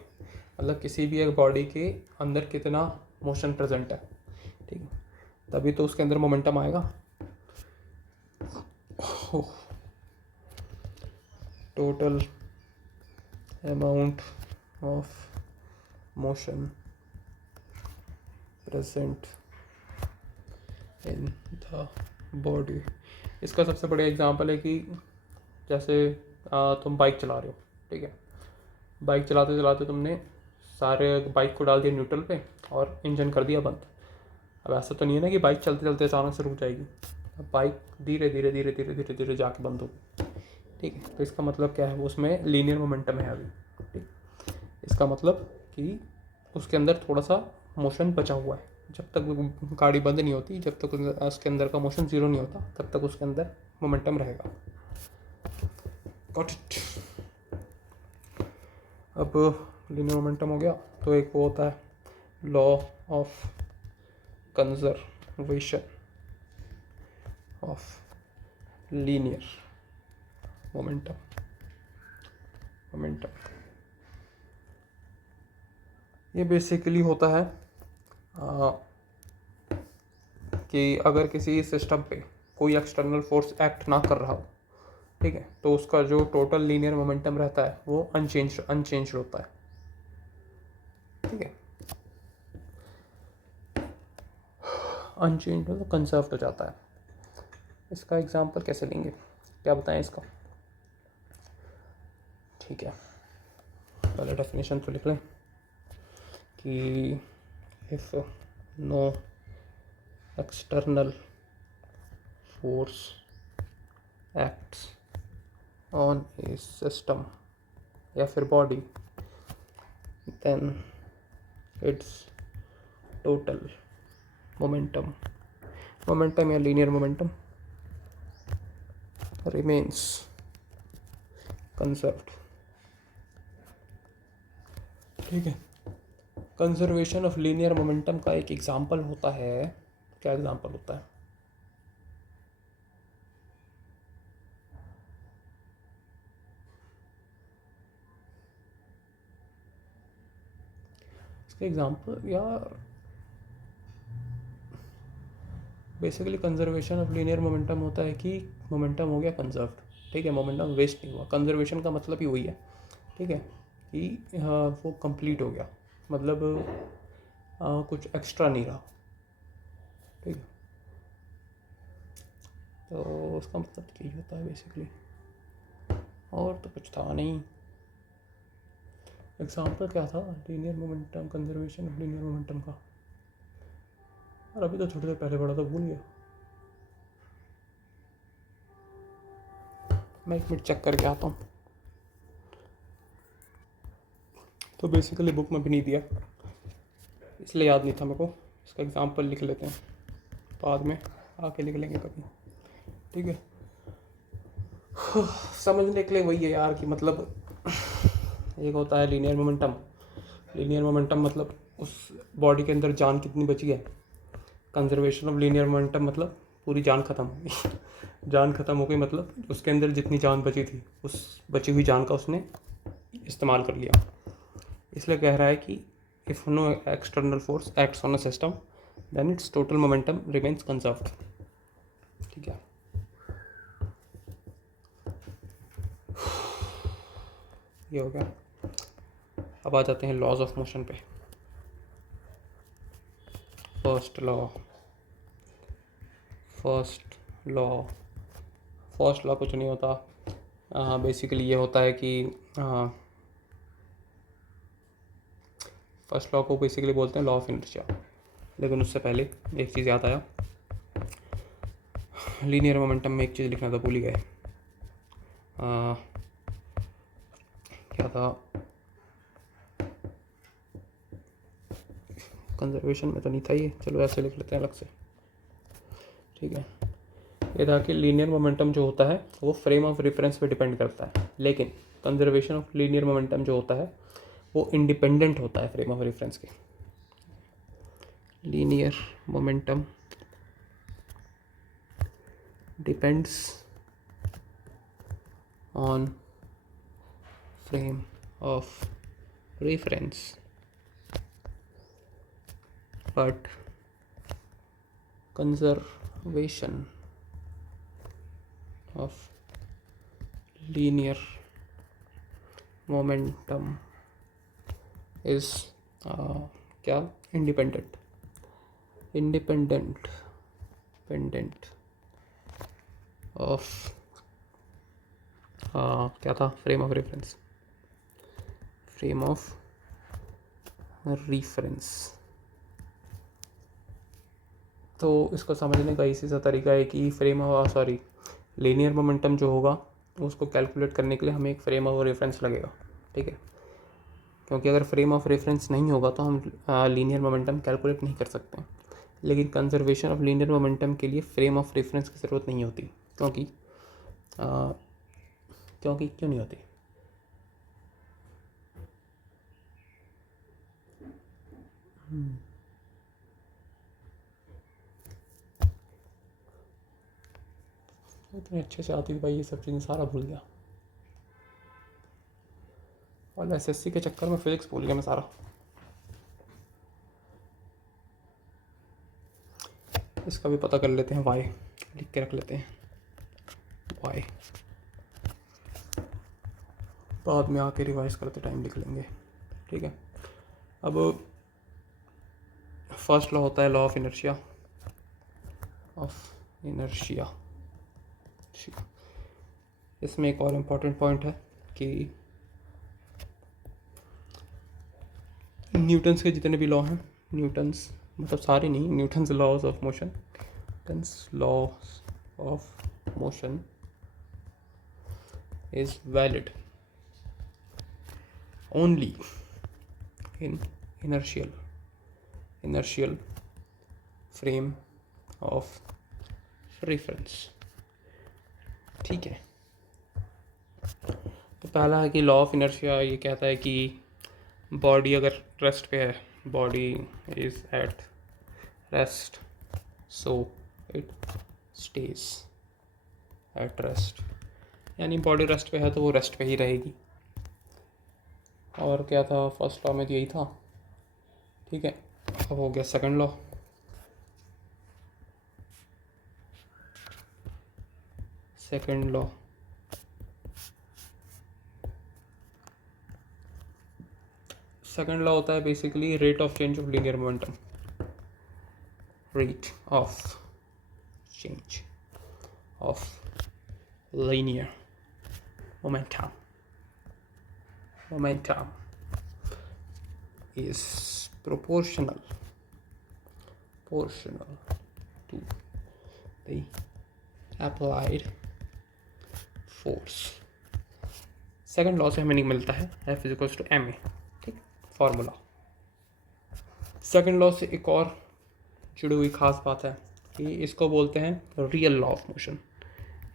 मतलब किसी भी एक बॉडी के अंदर कितना मोशन प्रेजेंट है। ठीक है, तभी तो उसके अंदर मोमेंटम आएगा। Total amount of motion present in the body. इसका सबसे बड़ा एग्जांपल है कि जैसे तुम बाइक चला रहे हो, ठीक है, बाइक चलाते चलाते तुमने सारे बाइक को डाल दिया न्यूट्रल पे और इंजन कर दिया बंद। अब ऐसा तो नहीं है ना कि बाइक चलते चलते अचानक से रुक जाएगी। अब बाइक धीरे धीरे धीरे धीरे धीरे धीरे जाके बंद होगी, ठीक है। तो इसका मतलब क्या है, उसमें लीनियर मोमेंटम है अभी, ठीक। इसका मतलब कि उसके अंदर थोड़ा सा मोशन बचा हुआ है। जब तक गाड़ी बंद नहीं होती, जब तक उसके अंदर का मोशन ज़ीरो नहीं होता, तब तक उसके अंदर मोमेंटम रहेगा। Got it. अब लीनियर मोमेंटम हो गया, तो एक वो होता है law of conservation of linear momentum. ये बेसिकली होता है कि अगर किसी सिस्टम पे कोई एक्सटर्नल फोर्स एक्ट ना कर रहा हो, ठीक है, तो उसका जो टोटल लीनियर मोमेंटम रहता है वो अनचेंज होता है, ठीक है। अनचेंज मतलब कंजर्व हो जाता है। इसका एग्जांपल कैसे लेंगे, क्या बताएं इसका, ठीक है। पहले डेफिनेशन तो लिख लें कि if no external force acts on a system या फिर body, then its total momentum या लीनियर मोमेंटम रिमेन्स कंजर्व्ड, ठीक है। कंजर्वेशन ऑफ लीनियर मोमेंटम का एक एग्जांपल होता है, क्या एग्जांपल होता है, इसका एग्जांपल यार basically conservation of linear momentum होता है कि मोमेंटम हो गया कंजर्व्ड, ठीक है, मोमेंटम वेस्ट नहीं हुआ। कंजर्वेशन का मतलब ही वही है, ठीक है, कि वो कंप्लीट हो गया, मतलब कुछ एक्स्ट्रा नहीं रहा, ठीक है। तो उसका मतलब यही होता है बेसिकली, और तो कुछ था नहीं। एग्जांपल क्या था linear momentum, conservation of linear momentum का, और अभी तो थोड़ी देर पहले पढ़ा था, भूल गया। मैं एक मिनट चेक करके आता हूँ। तो बेसिकली बुक में भी नहीं दिया, इसलिए याद नहीं था मेरे को। इसका एग्जांपल लिख लेते हैं, बाद में आके लिख लेंगे कभी, ठीक है। समझने के लिए वही है यार कि मतलब एक होता है लीनियर मोमेंटम मतलब उस बॉडी के अंदर जान कितनी बची है। कंजर्वेशन ऑफ लीनियर मोमेंटम मतलब पूरी जान खत्म हो गई जान खत्म हो गई मतलब उसके अंदर जितनी जान बची थी उस बची हुई जान का उसने इस्तेमाल कर लिया। इसलिए कह रहा है कि if no external force acts on a system then its total momentum remains conserved, ठीक है। ये हो गया। अब आ जाते हैं लॉज ऑफ मोशन पे। फर्स्ट लॉ कुछ नहीं होता, बेसिकली ये होता है कि फर्स्ट लॉ को बेसिकली बोलते हैं लॉ ऑफ इनर्शिया। लेकिन उससे पहले एक चीज़ याद आया, लीनियर मोमेंटम में एक चीज़ लिखना था, भूल ही गए। क्या था, कंजर्वेशन में तो नहीं था ये, चलो ऐसे लिख लेते हैं अलग से, ठीक है। ये था कि लीनियर मोमेंटम जो होता है वो फ्रेम ऑफ रेफरेंस पे डिपेंड करता है, लेकिन कंजर्वेशन ऑफ लीनियर मोमेंटम जो होता है वो इंडिपेंडेंट होता है फ्रेम ऑफ रेफरेंस के। Linear momentum depends on frame of reference but conservation of linear momentum is क्या independent of क्या था, frame of reference, frame of reference. तो इसको समझने का इसी सा तरीका है कि लीनियर मोमेंटम जो होगा उसको कैलकुलेट करने के लिए हमें एक फ्रेम ऑफ रेफरेंस लगेगा, ठीक है। क्योंकि अगर फ्रेम ऑफ रेफरेंस नहीं होगा तो हम लीनियर मोमेंटम कैलकुलेट नहीं कर सकते हैं। लेकिन कंजर्वेशन ऑफ लीनियर मोमेंटम के लिए फ्रेम ऑफ रेफरेंस की ज़रूरत नहीं होती। क्योंकि क्यों नहीं होती? इतने अच्छे से आती थी भाई, ये सब चीज़ें सारा भूल गया, और एसएससी के चक्कर में फिजिक्स भूल गया मैं सारा। इसका भी पता कर लेते हैं, वाई लिख के रख लेते हैं, वाई बाद में आके रिवाइज करते टाइम लिख लेंगे, ठीक है। अब फर्स्ट लॉ होता है लॉ ऑफ इनर्शिया, इसमें एक और इम्पॉर्टेंट पॉइंट है कि न्यूटन्स के जितने भी लॉ हैं, न्यूटन्स मतलब सारे नहीं, Newton's laws of motion, Newton's laws of motion is valid only in inertial frame of reference, ठीक है। तो पहला है कि लॉ ऑफ इनर्शिया ये कहता है कि बॉडी अगर रेस्ट पे है, body is at rest so it stage at rest, यानी बॉडी रेस्ट पे है तो वो रेस्ट पे ही रहेगी। और क्या था, फर्स्ट लॉ में तो यही था, ठीक है। अब हो गया सेकंड लॉ, सेकंड लॉ होता है basically rate of change of linear momentum, rate of change of linear momentum is proportional to the applied force। Second law से हमें नहीं मिलता है F इक्वल्स टू ma, ठीक, फॉर्मूला। सेकंड लॉ से एक और जुड़ी हुई खास बात है कि इसको बोलते हैं real law of motion,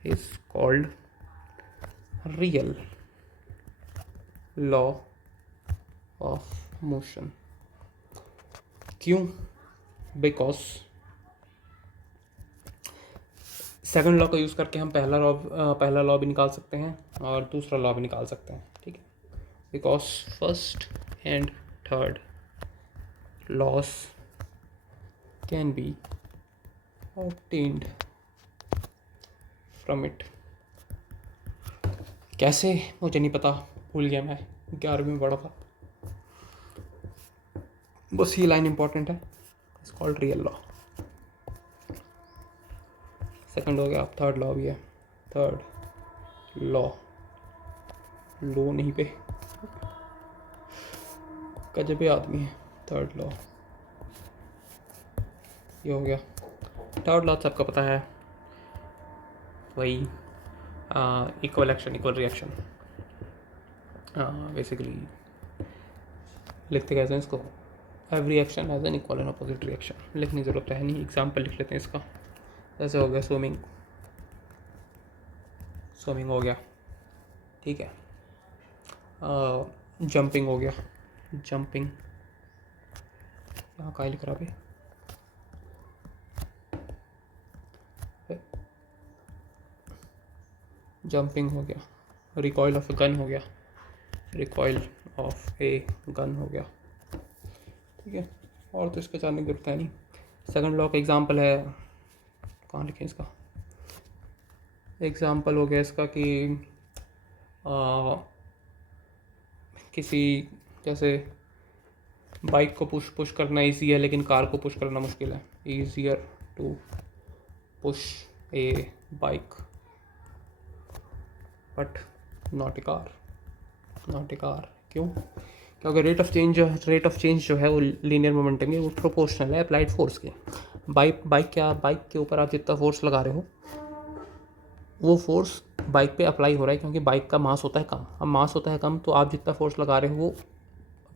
is called real law of motion. क्यों? बिकॉज सेकंड लॉ का यूज़ करके हम पहला लॉ भी निकाल सकते हैं और दूसरा लॉ भी निकाल सकते हैं, ठीक है। Because first and third loss can be obtained from it। कैसे मुझे नहीं पता, भूल गया मैं, 11वीं में पढ़ा था, बस ये लाइन इंपॉर्टेंट है, it's called real law. Second हो गया, अब थर्ड लॉ भी है, थर्ड लॉ नहीं पे गजबे आदमी है, थर्ड लॉ ये हो गया। थर्ड लॉ सबका पता है, वही equal action equal reaction, basically लिखते कैसे हैं इसको, every action has an equal and opposite reaction. लिखने की ज़रूरत है नहीं, एग्जाम्पल लिख लेते हैं इसका। जैसे हो गया स्विमिंग हो गया, ठीक है। जंपिंग हो गया, जंपिंग यहाँ का लिख रहा है, जंपिंग हो गया, रिकॉइल ऑफ ए गन हो गया, रिकॉइल ऑफ ए गन हो गया, ठीक है। और तो इसके जानने की जरूरत है नहीं। सेकंड लॉ का एग्जांपल है, कहाँ लिखें इसका एग्जांपल, हो गया इसका कि किसी जैसे बाइक को पुश करना ईजी है लेकिन कार को पुश करना मुश्किल है। Easier to push a bike but not a car, not a car. क्यों? क्योंकि रेट ऑफ चेंज जो है वो लीनियर मोमेंटम के वो प्रोपोर्शनल है अप्लाइड फोर्स के। बाइक के ऊपर आप जितना फोर्स लगा रहे हो वो फोर्स बाइक पे अप्लाई हो रहा है, क्योंकि बाइक का मास होता है कम। अब मास होता है कम तो आप जितना फोर्स लगा रहे हो वो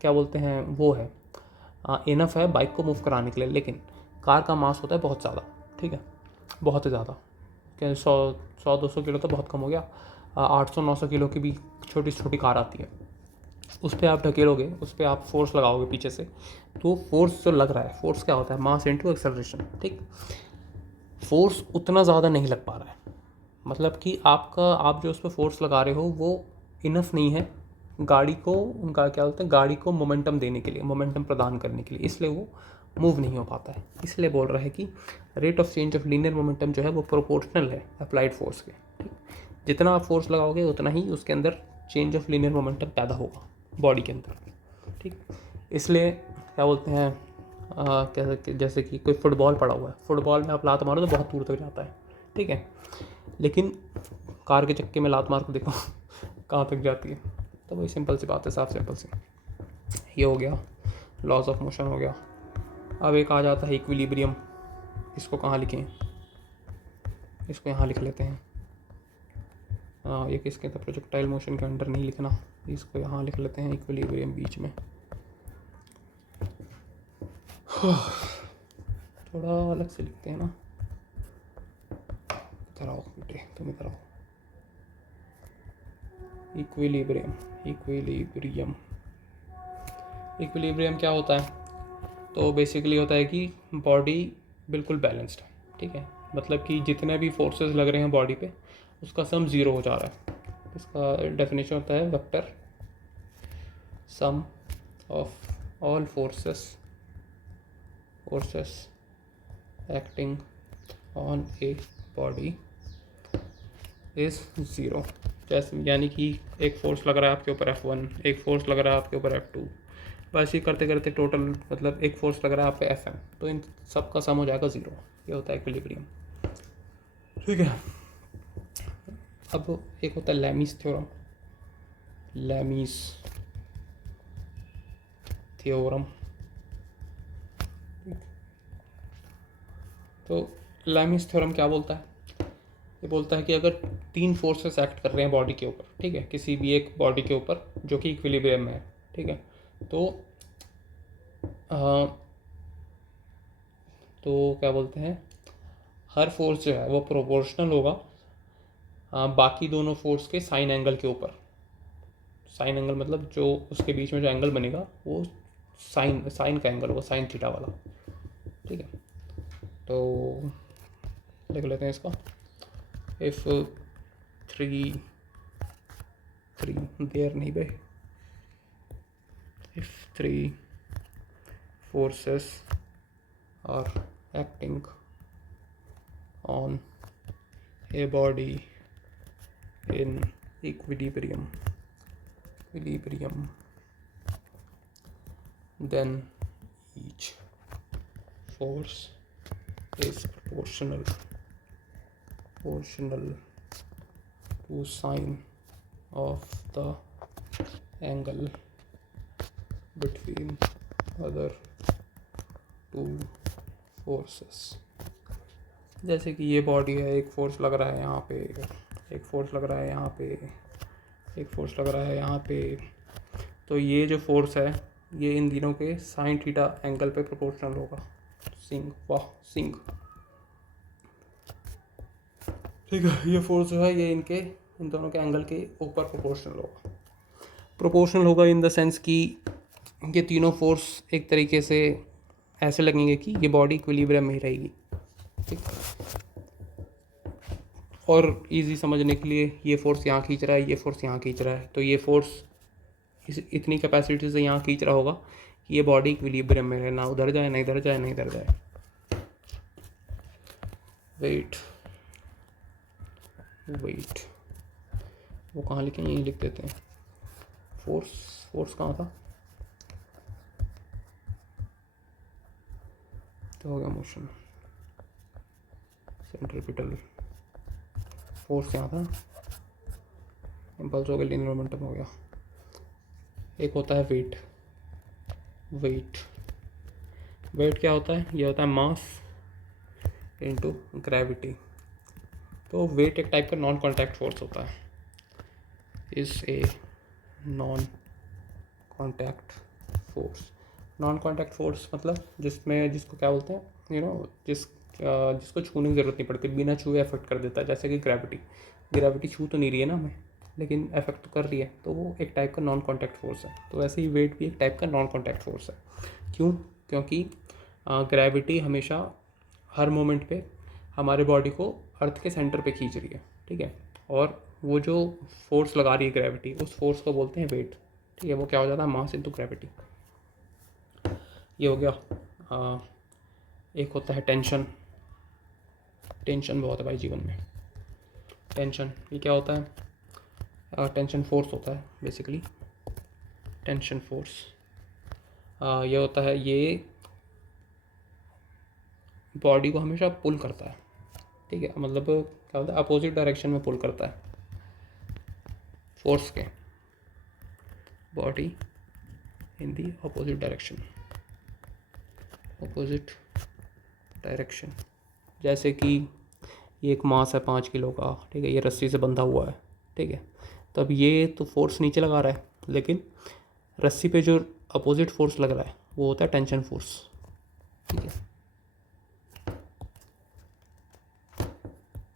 क्या बोलते हैं, वो है इनफ है बाइक को मूव कराने के लिए। लेकिन कार का मास होता है बहुत ज़्यादा, ठीक है, बहुत ज़्यादा। क्या 100-200 किलो तो बहुत कम हो गया, 800-900 किलो की भी छोटी से छोटी कार आती है। उस पर आप ढकेलोगे, उस पर आप फोर्स लगाओगे पीछे से, तो फोर्स जो लग रहा है, फोर्स क्या होता है, मास इनटू एक्सेलरेशन, ठीक। फोर्स उतना ज़्यादा नहीं लग पा रहा है, मतलब कि आप जो उस पर फोर्स लगा रहे हो वो इनफ नहीं है गाड़ी को, उनका क्या बोलते हैं, गाड़ी को मोमेंटम देने के लिए, मोमेंटम प्रदान करने के लिए, इसलिए वो मूव नहीं हो पाता है। इसलिए बोल रहा है कि rate of change of linear momentum जो है वो प्रोपोर्शनल है अप्लाइड फोर्स के, ठीक। जितना आप फोर्स लगाओगे उतना ही उसके अंदर चेंज ऑफ लीनियर मोमेंटम पैदा होगा बॉडी के अंदर, ठीक। इसलिए क्या बोलते हैं, जैसे कि कोई फुटबॉल पड़ा हुआ है, फुटबॉल में आप लात मारो तो बहुत दूर तक जाता है, ठीक है, लेकिन कार के चक्के में लात मार को देखो कहाँ तक जाती है। तो वही सिंपल सी बात है, साफ सिंपल सी। ये हो गया लॉज ऑफ मोशन हो गया। अब एक आ जाता है इक्विलिब्रियम। इसको कहाँ लिखें, इसको यहाँ लिख लेते हैं। हाँ, ये किसके था, प्रोजेक्टाइल मोशन के अंडर नहीं लिखना, इसको यहाँ लिख लेते हैं इक्विलिब्रियम बीच में। थोड़ा अलग से लिखते हैं ना, इधर आओ बेटे, तुम इधर आओ। इक्विलिब्रियम, इक्विलिब्रियम, इक्विलिब्रियम क्या होता है? तो बेसिकली होता है कि बॉडी बिल्कुल बैलेंस्ड है, ठीक है, मतलब कि जितने भी फोर्सेस लग रहे हैं बॉडी पे उसका सम ज़ीरो हो जा रहा है। इसका डेफिनेशन होता है vector sum of all forces acting on a body is zero. जैसे यानी कि एक फोर्स लग रहा है आपके ऊपर F1, एक फोर्स लग रहा है आपके ऊपर F2, वैसे ही करते करते टोटल मतलब एक फोर्स लग रहा है आप पे Fm, तो इन सब का सम हो जाएगा ज़ीरो। ये होता है इक्विलिब्रियम, ठीक है। अब एक होता है लैमीज थ्योरम, लैमीज थ्योरम। तो लैमीज थ्योरम क्या बोलता है? ये बोलता है कि अगर तीन फोर्सेस एक्ट कर रहे हैं बॉडी के ऊपर, ठीक है, किसी भी एक बॉडी के ऊपर जो कि इक्विलिब्रियम में है, ठीक है, तो क्या बोलते हैं, हर फोर्स जो है वो प्रोपोर्शनल होगा बाकी दोनों फोर्स के साइन एंगल के ऊपर। साइन एंगल मतलब जो उसके बीच में जो एंगल बनेगा वो साइन का एंगल होगा, साइन थीटा वाला, ठीक है। तो लिख लेते हैं इसका, इफ थ्री देयर नहीं भाई, if three forces are acting on a body in equilibrium, then each force is proportional to sine of the angle between other two forces। जैसे कि ये बॉडी है, एक फोर्स लग रहा है यहाँ पे, एक फोर्स लग रहा है यहाँ पे, एक फोर्स लग रहा है यहाँ पे, तो ये जो फोर्स है ये इन तीनों के साइन थीटा एंगल पे प्रोपोर्शनल होगा। सिंग, वाह सिंग, ठीक है। ये फोर्स जो है ये इन दोनों के एंगल के ऊपर प्रोपोर्शनल होगा इन द सेंस कि ये तीनों फोर्स एक तरीके से ऐसे लगेंगे कि ये बॉडी इक्विलिब्रियम में ही रहेगी, ठीक। और इजी समझने के लिए ये फोर्स यहाँ खींच रहा है, ये फोर्स यहाँ खींच रहा है, तो ये फोर्स इतनी कैपेसिटी से यहाँ खींच रहा होगा कि ये बॉडी इक्विलिब्रियम में रहे, ना उधर जाए ना इधर जाए ना इधर जाए। वेट वो कहाँ लिखें, यहीं लिख देते हैं। फोर्स कहाँ था, तो हो गया मोशन, सेंट्रीपिटल फोर्स यहाँ था, इम्पल्स हो गया, लीनियर मोमेंटम हो गया। एक होता है वेट। वेट वेट क्या होता है? ये होता है मास इनटू ग्रेविटी। तो वेट एक टाइप का नॉन कॉन्टैक्ट फोर्स होता है, is a non contact force. Non contact force मतलब जिसको क्या बोलते हैं, जिसको छूने की ज़रूरत नहीं पड़ती, बिना छुए अफेक्ट कर देता है। जैसे कि ग्रेविटी छू तो नहीं रही है ना हमें, लेकिन अफेक्ट तो कर रही है, तो वो एक टाइप का नॉन कॉन्टैक्ट फोर्स है। तो वैसे ही वेट भी एक टाइप का नॉन कॉन्टैक्ट फोर्स है। क्यों? क्योंकि ग्रेविटी हमेशा हर मोमेंट पे हमारे बॉडी को अर्थ के सेंटर पे खींच रही है, ठीक है। और वो जो फोर्स लगा रही है ग्रेविटी, उस फोर्स को बोलते हैं वेट, ठीक है। वो क्या हो जाता है? Mass into gravity. ये हो गया। एक होता है टेंशन। टेंशन बहुत है भाई जीवन में। टेंशन ये क्या होता है? टेंशन फोर्स होता है बेसिकली। टेंशन फोर्स ये होता है, ये बॉडी को हमेशा पुल करता है, ठीक है। मतलब क्या होता है? अपोजिट डायरेक्शन में पुल करता है फोर्स के, body in the opposite direction. Opposite direction, जैसे कि ये एक मास है 5 किलो का, ठीक है। ये रस्सी से बंधा हुआ है, ठीक है। तो अब ये तो फोर्स नीचे लगा रहा है, लेकिन रस्सी पे जो अपोजिट फोर्स लग रहा है वो होता है टेंशन फोर्स, ठीक है।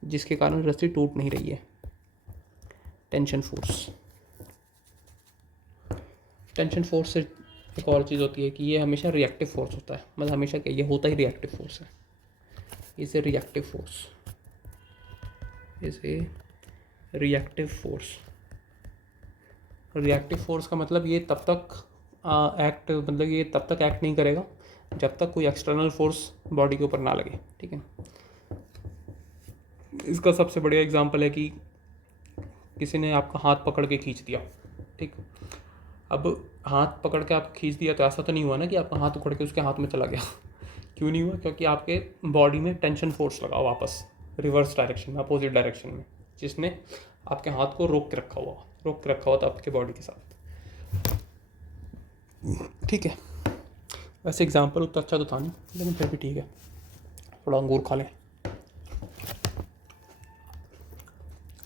जिसके कारण रस्सी टूट नहीं रही है। Tension force. टेंशन फोर्स से एक और चीज़ होती है कि ये हमेशा रिएक्टिव फोर्स होता है। मतलब हमेशा क्या, ये होता ही रिएक्टिव फोर्स है। Is a reactive force, is a reactive force. Reactive force का मतलब ये तब तक एक्ट नहीं करेगा जब तक कोई एक्सटर्नल फोर्स बॉडी के ऊपर ना लगे, ठीक है। इसका सबसे बढ़िया एग्जांपल है कि किसी ने आपका हाथ पकड़ के खींच दिया, ठीक। अब हाथ पकड़ के आप खींच दिया तो ऐसा तो नहीं हुआ ना कि आपका हाथ उखड़ के उसके हाथ में चला गया। क्यों नहीं हुआ? क्योंकि आपके बॉडी में टेंशन फोर्स लगा वापस रिवर्स डायरेक्शन में, अपोजिट डायरेक्शन में, जिसने आपके हाथ को रोक के रखा हुआ था आपके बॉडी के साथ, ठीक है। वैसे एग्जाम्पल उतना अच्छा तो था नहीं, लेकिन फिर भी ठीक है। थोड़ा अंगूर खा लें।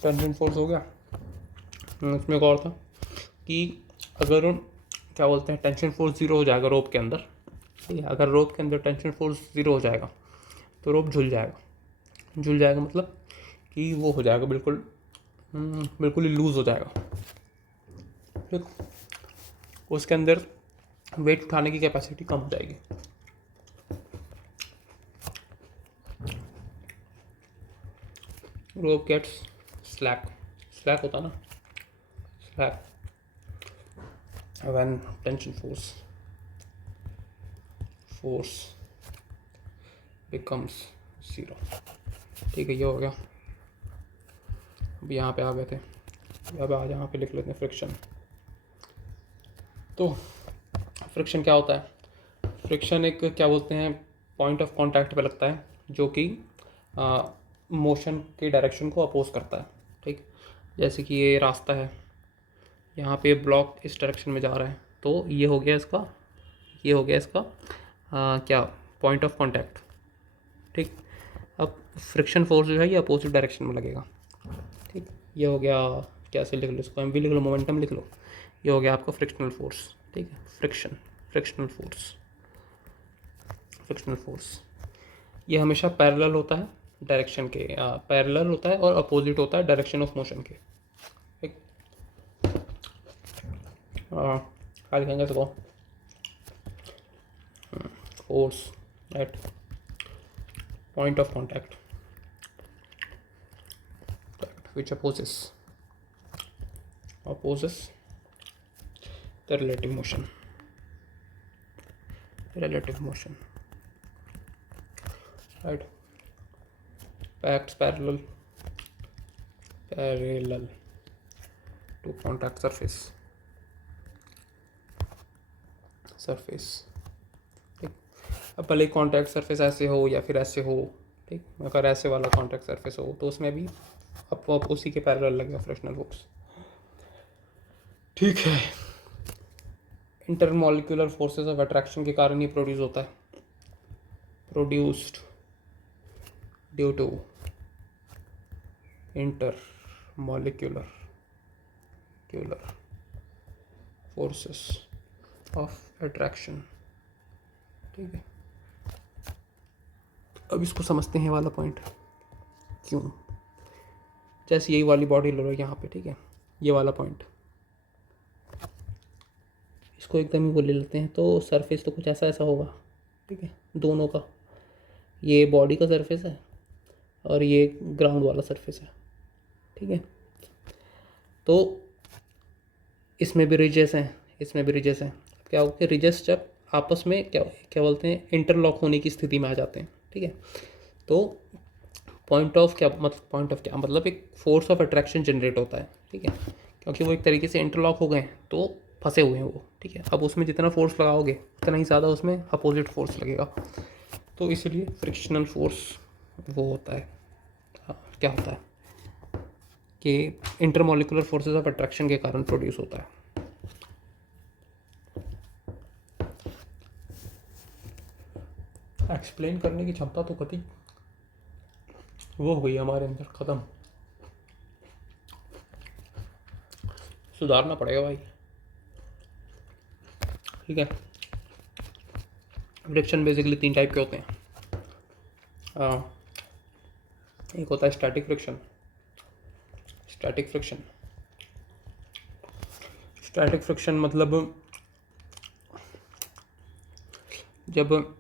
टेंशन फोर्स हो गया। इसमें एक और था कि अगर क्या बोलते हैं, टेंशन फोर्स ज़ीरो हो जाएगा रोप के अंदर, ठीक है। अगर रोप के अंदर टेंशन फोर्स ज़ीरो हो जाएगा तो रोप झुल जाएगा मतलब कि वो हो जाएगा बिल्कुल ही लूज़ हो जाएगा, ठीक। उसके अंदर वेट उठाने की कैपेसिटी कम हो जाएगी। रोप गेट्स स्लैक होता ना, slack when tension force becomes zero, ठीक है। ये हो गया। अब यहाँ पे आ गए थे, अब आज यहाँ पे लिख लेते हैं फ्रिक्शन। तो फ्रिक्शन क्या होता है? फ्रिक्शन एक क्या बोलते हैं, पॉइंट ऑफ कांटेक्ट पे लगता है, जो कि मोशन के डायरेक्शन को अपोज करता है, ठीक। जैसे कि ये रास्ता है, यहाँ पे ब्लॉक इस डायरेक्शन में जा रहा है, तो ये हो गया इसका क्या, पॉइंट ऑफ कांटेक्ट, ठीक। अब फ्रिक्शन फोर्स जो है ये अपोजिट डायरेक्शन में लगेगा, ठीक। ये हो गया, कैसे लिख लो इसको, एम वी लिख लो, मोमेंटम लिख लो। ये हो गया आपका फ्रिक्शनल फोर्स, ठीक है। फ्रिक्शनल फोर्स ये हमेशा पैरेलल होता है डायरेक्शन के, पैरेलल होता है और अपोजिट होता है डायरेक्शन ऑफ मोशन के, ठीक। क्या लिखेंगे इसको? Force at point of contact which opposes the relative motion, right? Acts parallel to contact surface, ठीक। अब भले कॉन्टैक्ट सरफेस ऐसे हो या फिर ऐसे हो, ठीक। अगर ऐसे वाला कॉन्टैक्ट सरफेस हो तो उसमें भी अब उसी के पैरेलल लगेगा फ्रिक्शनल फोर्स, ठीक है, इंटरमॉलिक्यूलर फोर्सेस ऑफ अट्रैक्शन के कारण ये प्रोड्यूस होता है, produced due to intermolecular forces of attraction. ठीक है, अब इसको समझते हैं वाला पॉइंट क्यों। जैसे यही वाली बॉडी ले लो यहाँ पे, ठीक है, ये वाला पॉइंट, इसको एकदम ही वो ले लेते हैं तो सरफेस तो कुछ ऐसा ऐसा होगा, ठीक है, दोनों का, ये बॉडी का सरफेस है और ये ग्राउंड वाला सरफेस है, ठीक है। तो इसमें भी रिजेस हैं, इसमें भी रिजेस हैं। क्या होगा कि रिजेस जब आपस में क्या क्या बोलते हैं, इंटरलॉक होने की स्थिति में आ जाते हैं, ठीक है। तो पॉइंट ऑफ क्या मतलब एक फोर्स ऑफ अट्रैक्शन जनरेट होता है, ठीक है, क्योंकि वो एक तरीके से इंटरलॉक हो गए तो फंसे हुए हैं वो, ठीक है। अब उसमें जितना फोर्स लगाओगे उतना ही ज़्यादा उसमें अपोजिट फोर्स लगेगा, तो इसलिए फ्रिक्शनल फोर्स वो होता है, क्या होता है कि इंटरमॉलिक्यूलर फोर्सेस ऑफ अट्रैक्शन के कारण प्रोड्यूस होता है। एक्सप्लेन करने की क्षमता तो कति वो हो गई हमारे अंदर ख़त्म, सुधारना पड़ेगा भाई, ठीक है। फ्रिक्शन बेसिकली 3 टाइप के होते हैं। एक होता है स्टैटिक फ्रिक्शन। स्टैटिक फ्रिक्शन मतलब जब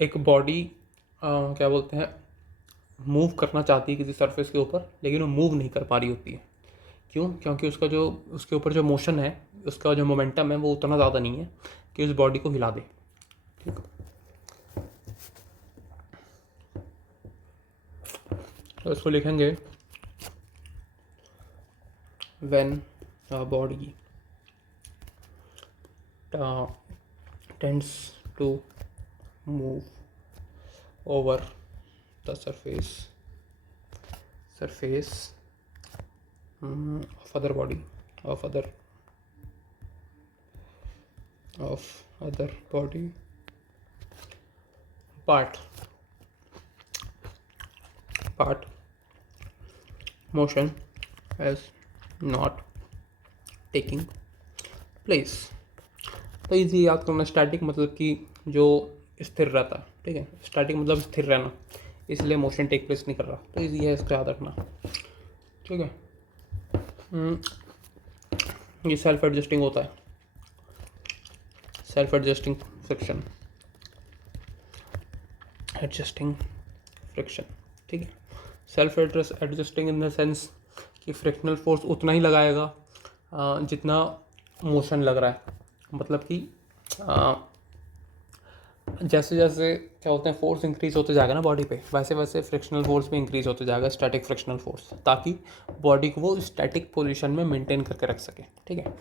एक बॉडी क्या बोलते हैं, मूव करना चाहती है किसी सरफेस के ऊपर, लेकिन वो मूव नहीं कर पा रही होती है। क्यों? क्योंकि उसका जो उसके ऊपर जो मोशन है, उसका जो मोमेंटम है वो उतना ज़्यादा नहीं है कि उस बॉडी को हिला दे, ठीक। तो इसको लिखेंगे when a body tends to move over the surface of other body of other body part motion is not taking place। तो इजी याद करना, स्टैटिक मतलब कि जो स्थिर रहता है, ठीक है, स्टैटिक मतलब स्थिर रहना, इसलिए मोशन टेक प्लेस नहीं कर रहा, तो इजी है, इसको याद रखना, ठीक है। ये सेल्फ एडजस्टिंग होता है, सेल्फ एडजस्टिंग फ्रिक्शन, ठीक है। Self adjusting in the sense कि फ्रिक्शनल फोर्स उतना ही लगाएगा जितना मोशन लग रहा है, मतलब कि जैसे जैसे क्या बोलते हैं फोर्स इंक्रीज होते जाएगा ना बॉडी पे, वैसे वैसे फ्रिक्शनल फोर्स भी इंक्रीज होते जाएगा, स्टैटिक फ्रिक्शनल फोर्स, ताकि बॉडी को वो स्टैटिक पोजीशन में मेंटेन करके रख सके, ठीक है।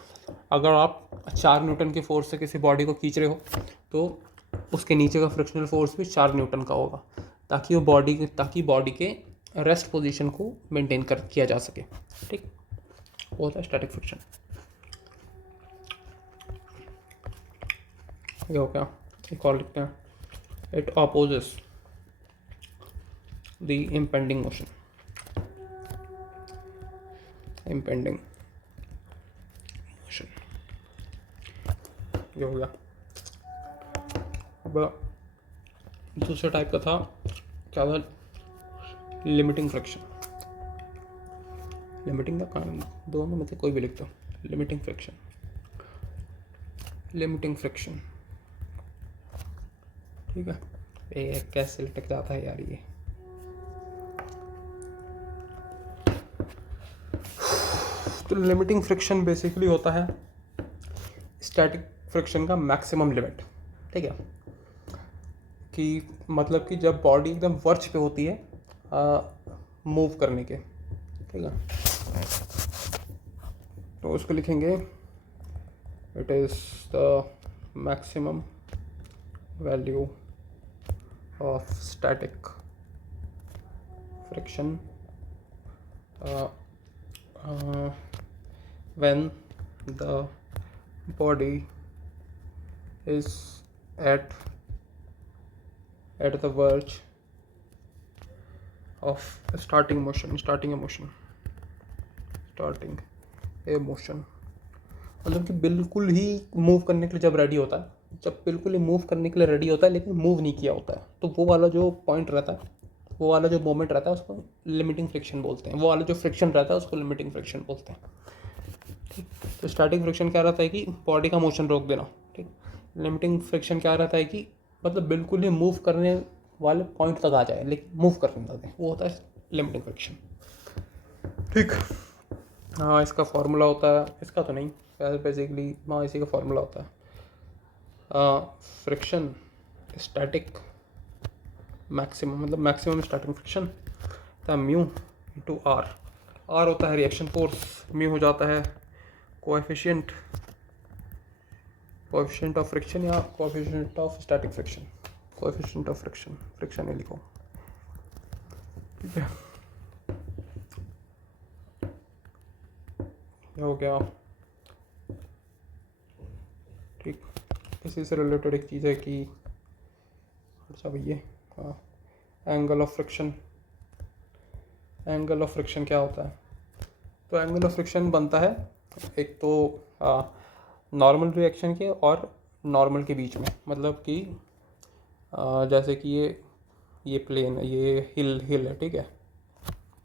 अगर आप 4 न्यूटन के फोर्स से किसी बॉडी को खींच रहे हो तो उसके नीचे का फ्रिक्शनल फोर्स भी 4 न्यूटन का होगा, ताकि वो बॉडी के रेस्ट पोजीशन को मेंटेन कर किया जा सके, ठीक। वो होता है स्टैटिक फ्रिक्शन। ये हो गया। एक और लिखते हैं, इट ऑपोजेस द इम्पेंडिंग मोशन, ये हो गया। अब दूसरे टाइप का था, क्या था, लिमिटिंग फ्रिक्शन। लिमिटिंग का कारण दोनों में से कोई भी लिख दो, लिमिटिंग फ्रिक्शन, ठीक है। ये कैसे लटक जाता है यार ये। तो लिमिटिंग फ्रिक्शन बेसिकली होता है स्टैटिक फ्रिक्शन का मैक्सिमम लिमिट, ठीक है, कि मतलब कि जब बॉडी एकदम वर्च पे होती है मूव करने के, ठीक है, तो उसको लिखेंगे it is the maximum value of static friction when the body is at the verge of starting A motion, मतलब कि बिल्कुल ही मूव करने के लिए जब रेडी होता है, जब बिल्कुल ही मूव करने के लिए रेडी होता है लेकिन मूव नहीं किया होता है, तो वो वाला जो पॉइंट रहता है, वो वाला जो मोमेंट रहता है उसको लिमिटिंग फ्रिक्शन बोलते हैं। वो वाला जो फ्रिक्शन रहता है उसको लिमिटिंग फ्रिक्शन बोलते हैं। ठीक, तो स्टार्टिंग फ्रिक्शन क्या रहता है कि बॉडी का मोशन रोक देना। ठीक, लिमिटिंग फ्रिक्शन क्या रहता है कि मतलब बिल्कुल ही मूव करने वाले पॉइंट तक आ जाए लेकिन मूव करने ना दें, वो होता है लिमिटिंग फ्रिक्शन। ठीक, हाँ इसका फार्मूला होता है, इसका तो नहीं, बेसिकली हाँ इसी का फार्मूला होता है। फ्रिक्शन स्टैटिक मैक्सिमम, मतलब मैक्सिमम स्टार्टिंग फ्रिक्शन था म्यू इंटू आर। आर होता है रिएक्शन फोर्स, म्यू हो जाता है कोएफिशिएंट ऑफ फ्रिक्शन या coefficient of static friction. Coefficient of friction ही लिखो। ठीक है, ये हो गया। ठीक, इसी से रिलेटेड एक चीज़ है कि अच्छा भैया, हाँ एंगल ऑफ फ्रिक्शन क्या होता है? तो एंगल ऑफ फ्रिक्शन बनता है एक तो नॉर्मल रिएक्शन के और नॉर्मल के बीच में, मतलब कि जैसे कि ये प्लेन है, ये हिल है, ठीक है,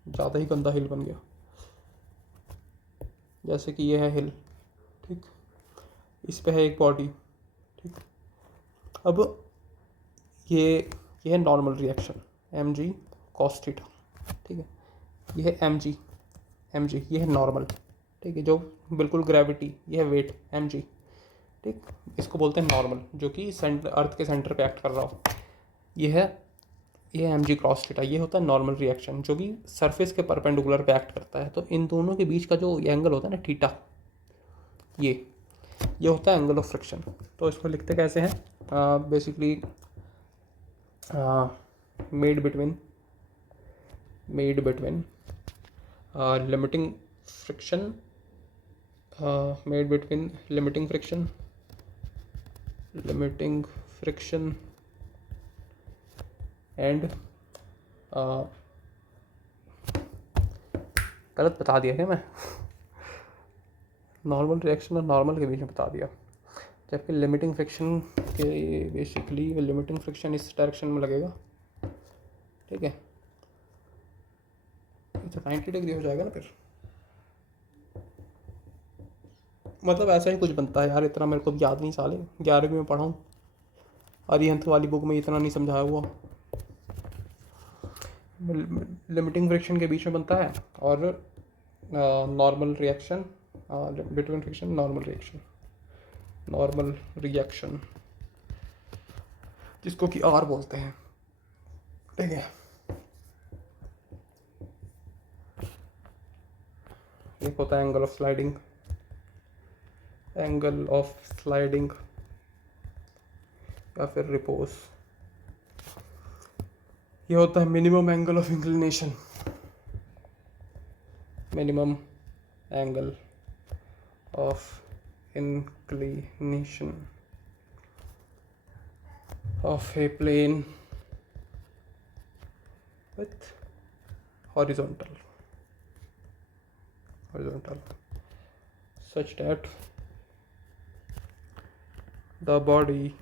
ज़्यादा ही गंदा हिल बन गया। जैसे कि ये है हिल, ठीक, इस पे है एक बॉडी, ठीक, अब ये है normal reaction mg cos theta, ठीक है, ये है mg ये है नॉर्मल, ठीक है, जो बिल्कुल ग्रेविटी, ये है वेट mg, ठीक, इसको बोलते हैं नॉर्मल, जो कि अर्थ के सेंटर पे एक्ट कर रहा हो। ये है mg क्रॉस थीटा, ये होता है नॉर्मल रिएक्शन जो कि सरफेस के परपेंडिकुलर पे एक्ट करता है। तो इन दोनों के बीच का जो एंगल होता है ना थीटा, ये होता है एंगल ऑफ फ्रिक्शन। तो इसको लिखते कैसे हैं? Basically made between limiting friction and गलत बता दिया क्या मैं? नॉर्मल रिएक्शन और नॉर्मल के बीच में बता दिया, जबकि लिमिटिंग फ्रिक्शन के बेसिकली लिमिटिंग फ्रिक्शन इस डायरेक्शन में लगेगा, ठीक है, तो 90 डिग्री हो जाएगा ना फिर, मतलब ऐसा ही कुछ बनता है यार, इतना मेरे को याद नहीं, साले 11वीं में पढ़ा हूँ, अरिहंत वाली बुक में इतना नहीं समझाया हुआ। लिमिटिंग फ्रिक्शन के बीच में बनता है और normal reaction between friction normal reaction जिसको कि आर बोलते हैं, ठीक है। एक होता है एंगल ऑफ स्लाइडिंग या फिर रिपोज। ये होता है minimum angle of inclination, of a plane with horizontal such that the body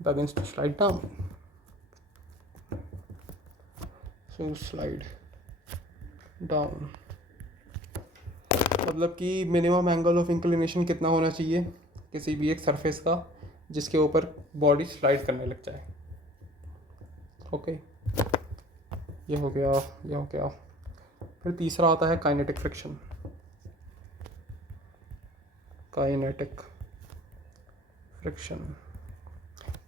begins to slide down. So slide down मतलब कि मिनिमम एंगल ऑफ इंक्लिनेशन कितना होना चाहिए किसी भी एक सरफेस का जिसके ऊपर बॉडी स्लाइड करने लग जाए। ओके, ये हो गया। फिर तीसरा आता है काइनेटिक फ्रिक्शन।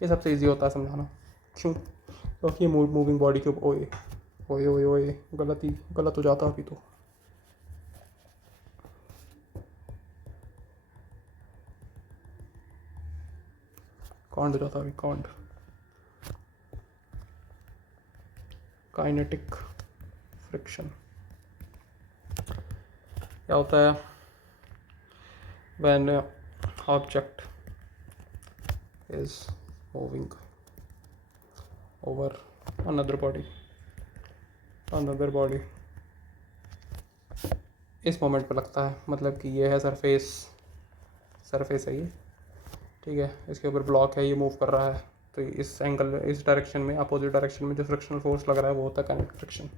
ये सबसे इजी होता है समझाना, क्यों? क्योंकि ये मूविंग बॉडी के ऊपर ओए गलत हो जाता अभी तो। कांड हो जाता अभी, काइनेटिक फ्रिक्शन क्या होता है? when a object is moving over another body इस मोमेंट पे लगता है, मतलब कि ये है सरफेस है ये, ठीक है, इसके ऊपर ब्लॉक है, ये मूव कर रहा है, तो इस एंगल, इस डायरेक्शन में, अपोजिट डायरेक्शन में जो फ्रिक्शनल फोर्स लग रहा है वो होता है काइनेटिक फ्रिक्शन।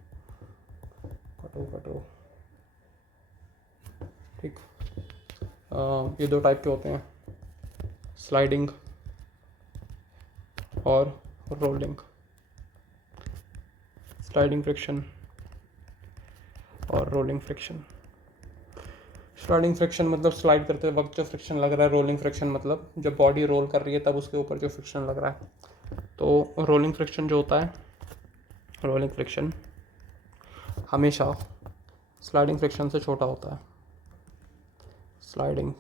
कटो ठीक। ये दो टाइप के होते हैं, स्लाइडिंग और रोलिंग। स्लाइडिंग फ्रिक्शन और रोलिंग फ्रिक्शन। स्लाइडिंग फ्रिक्शन मतलब स्लाइड करते वक्त जो फ्रिक्शन लग रहा है, रोलिंग फ्रिक्शन मतलब जब बॉडी रोल कर रही है तब उसके ऊपर जो फ्रिक्शन लग रहा है। तो रोलिंग फ्रिक्शन जो होता है, रोलिंग फ्रिक्शन हमेशा स्लाइडिंग फ्रिक्शन से छोटा होता है। स्लाइडिंग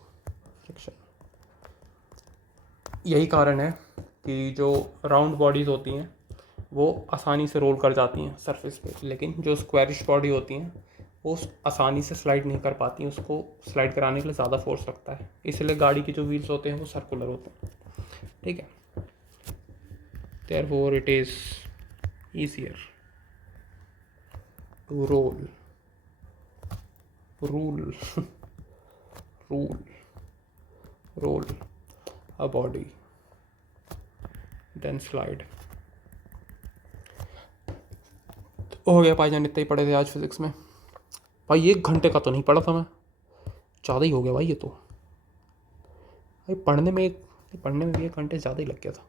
फ्रिक्शन, यही कारण है कि जो राउंड बॉडीज़ होती हैं वो आसानी से रोल कर जाती हैं सरफेस पे, लेकिन जो स्क्वायरिश बॉडी होती हैं वो आसानी से स्लाइड नहीं कर पाती हैं, उसको स्लाइड कराने के लिए ज़्यादा फोर्स लगता है, इसलिए गाड़ी के जो व्हील्स होते हैं वो सर्कुलर होते हैं, ठीक है। Therefore it is easier to rule a body than slide। हो गया भाईजान, इतना ही पढ़े थे आज फिजिक्स में। भाई 1 घंटे का तो नहीं पढ़ा था मैं, ज़्यादा ही हो गया भाई ये तो। भाई पढ़ने में भी 1 घंटे ज़्यादा ही लग गया था।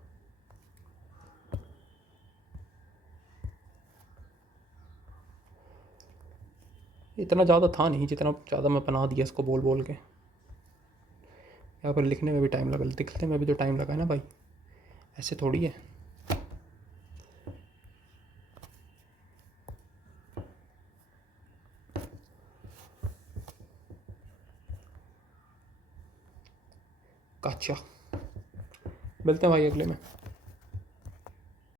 इतना ज़्यादा था नहीं जितना ज़्यादा मैं बना दिया इसको बोल बोल के। यहाँ पर लिखने में भी टाइम लगा, लिखने में भी तो टाइम लगा है ना भाई, ऐसे थोड़ी है। अच्छा, मिलते हैं भाई अगले में।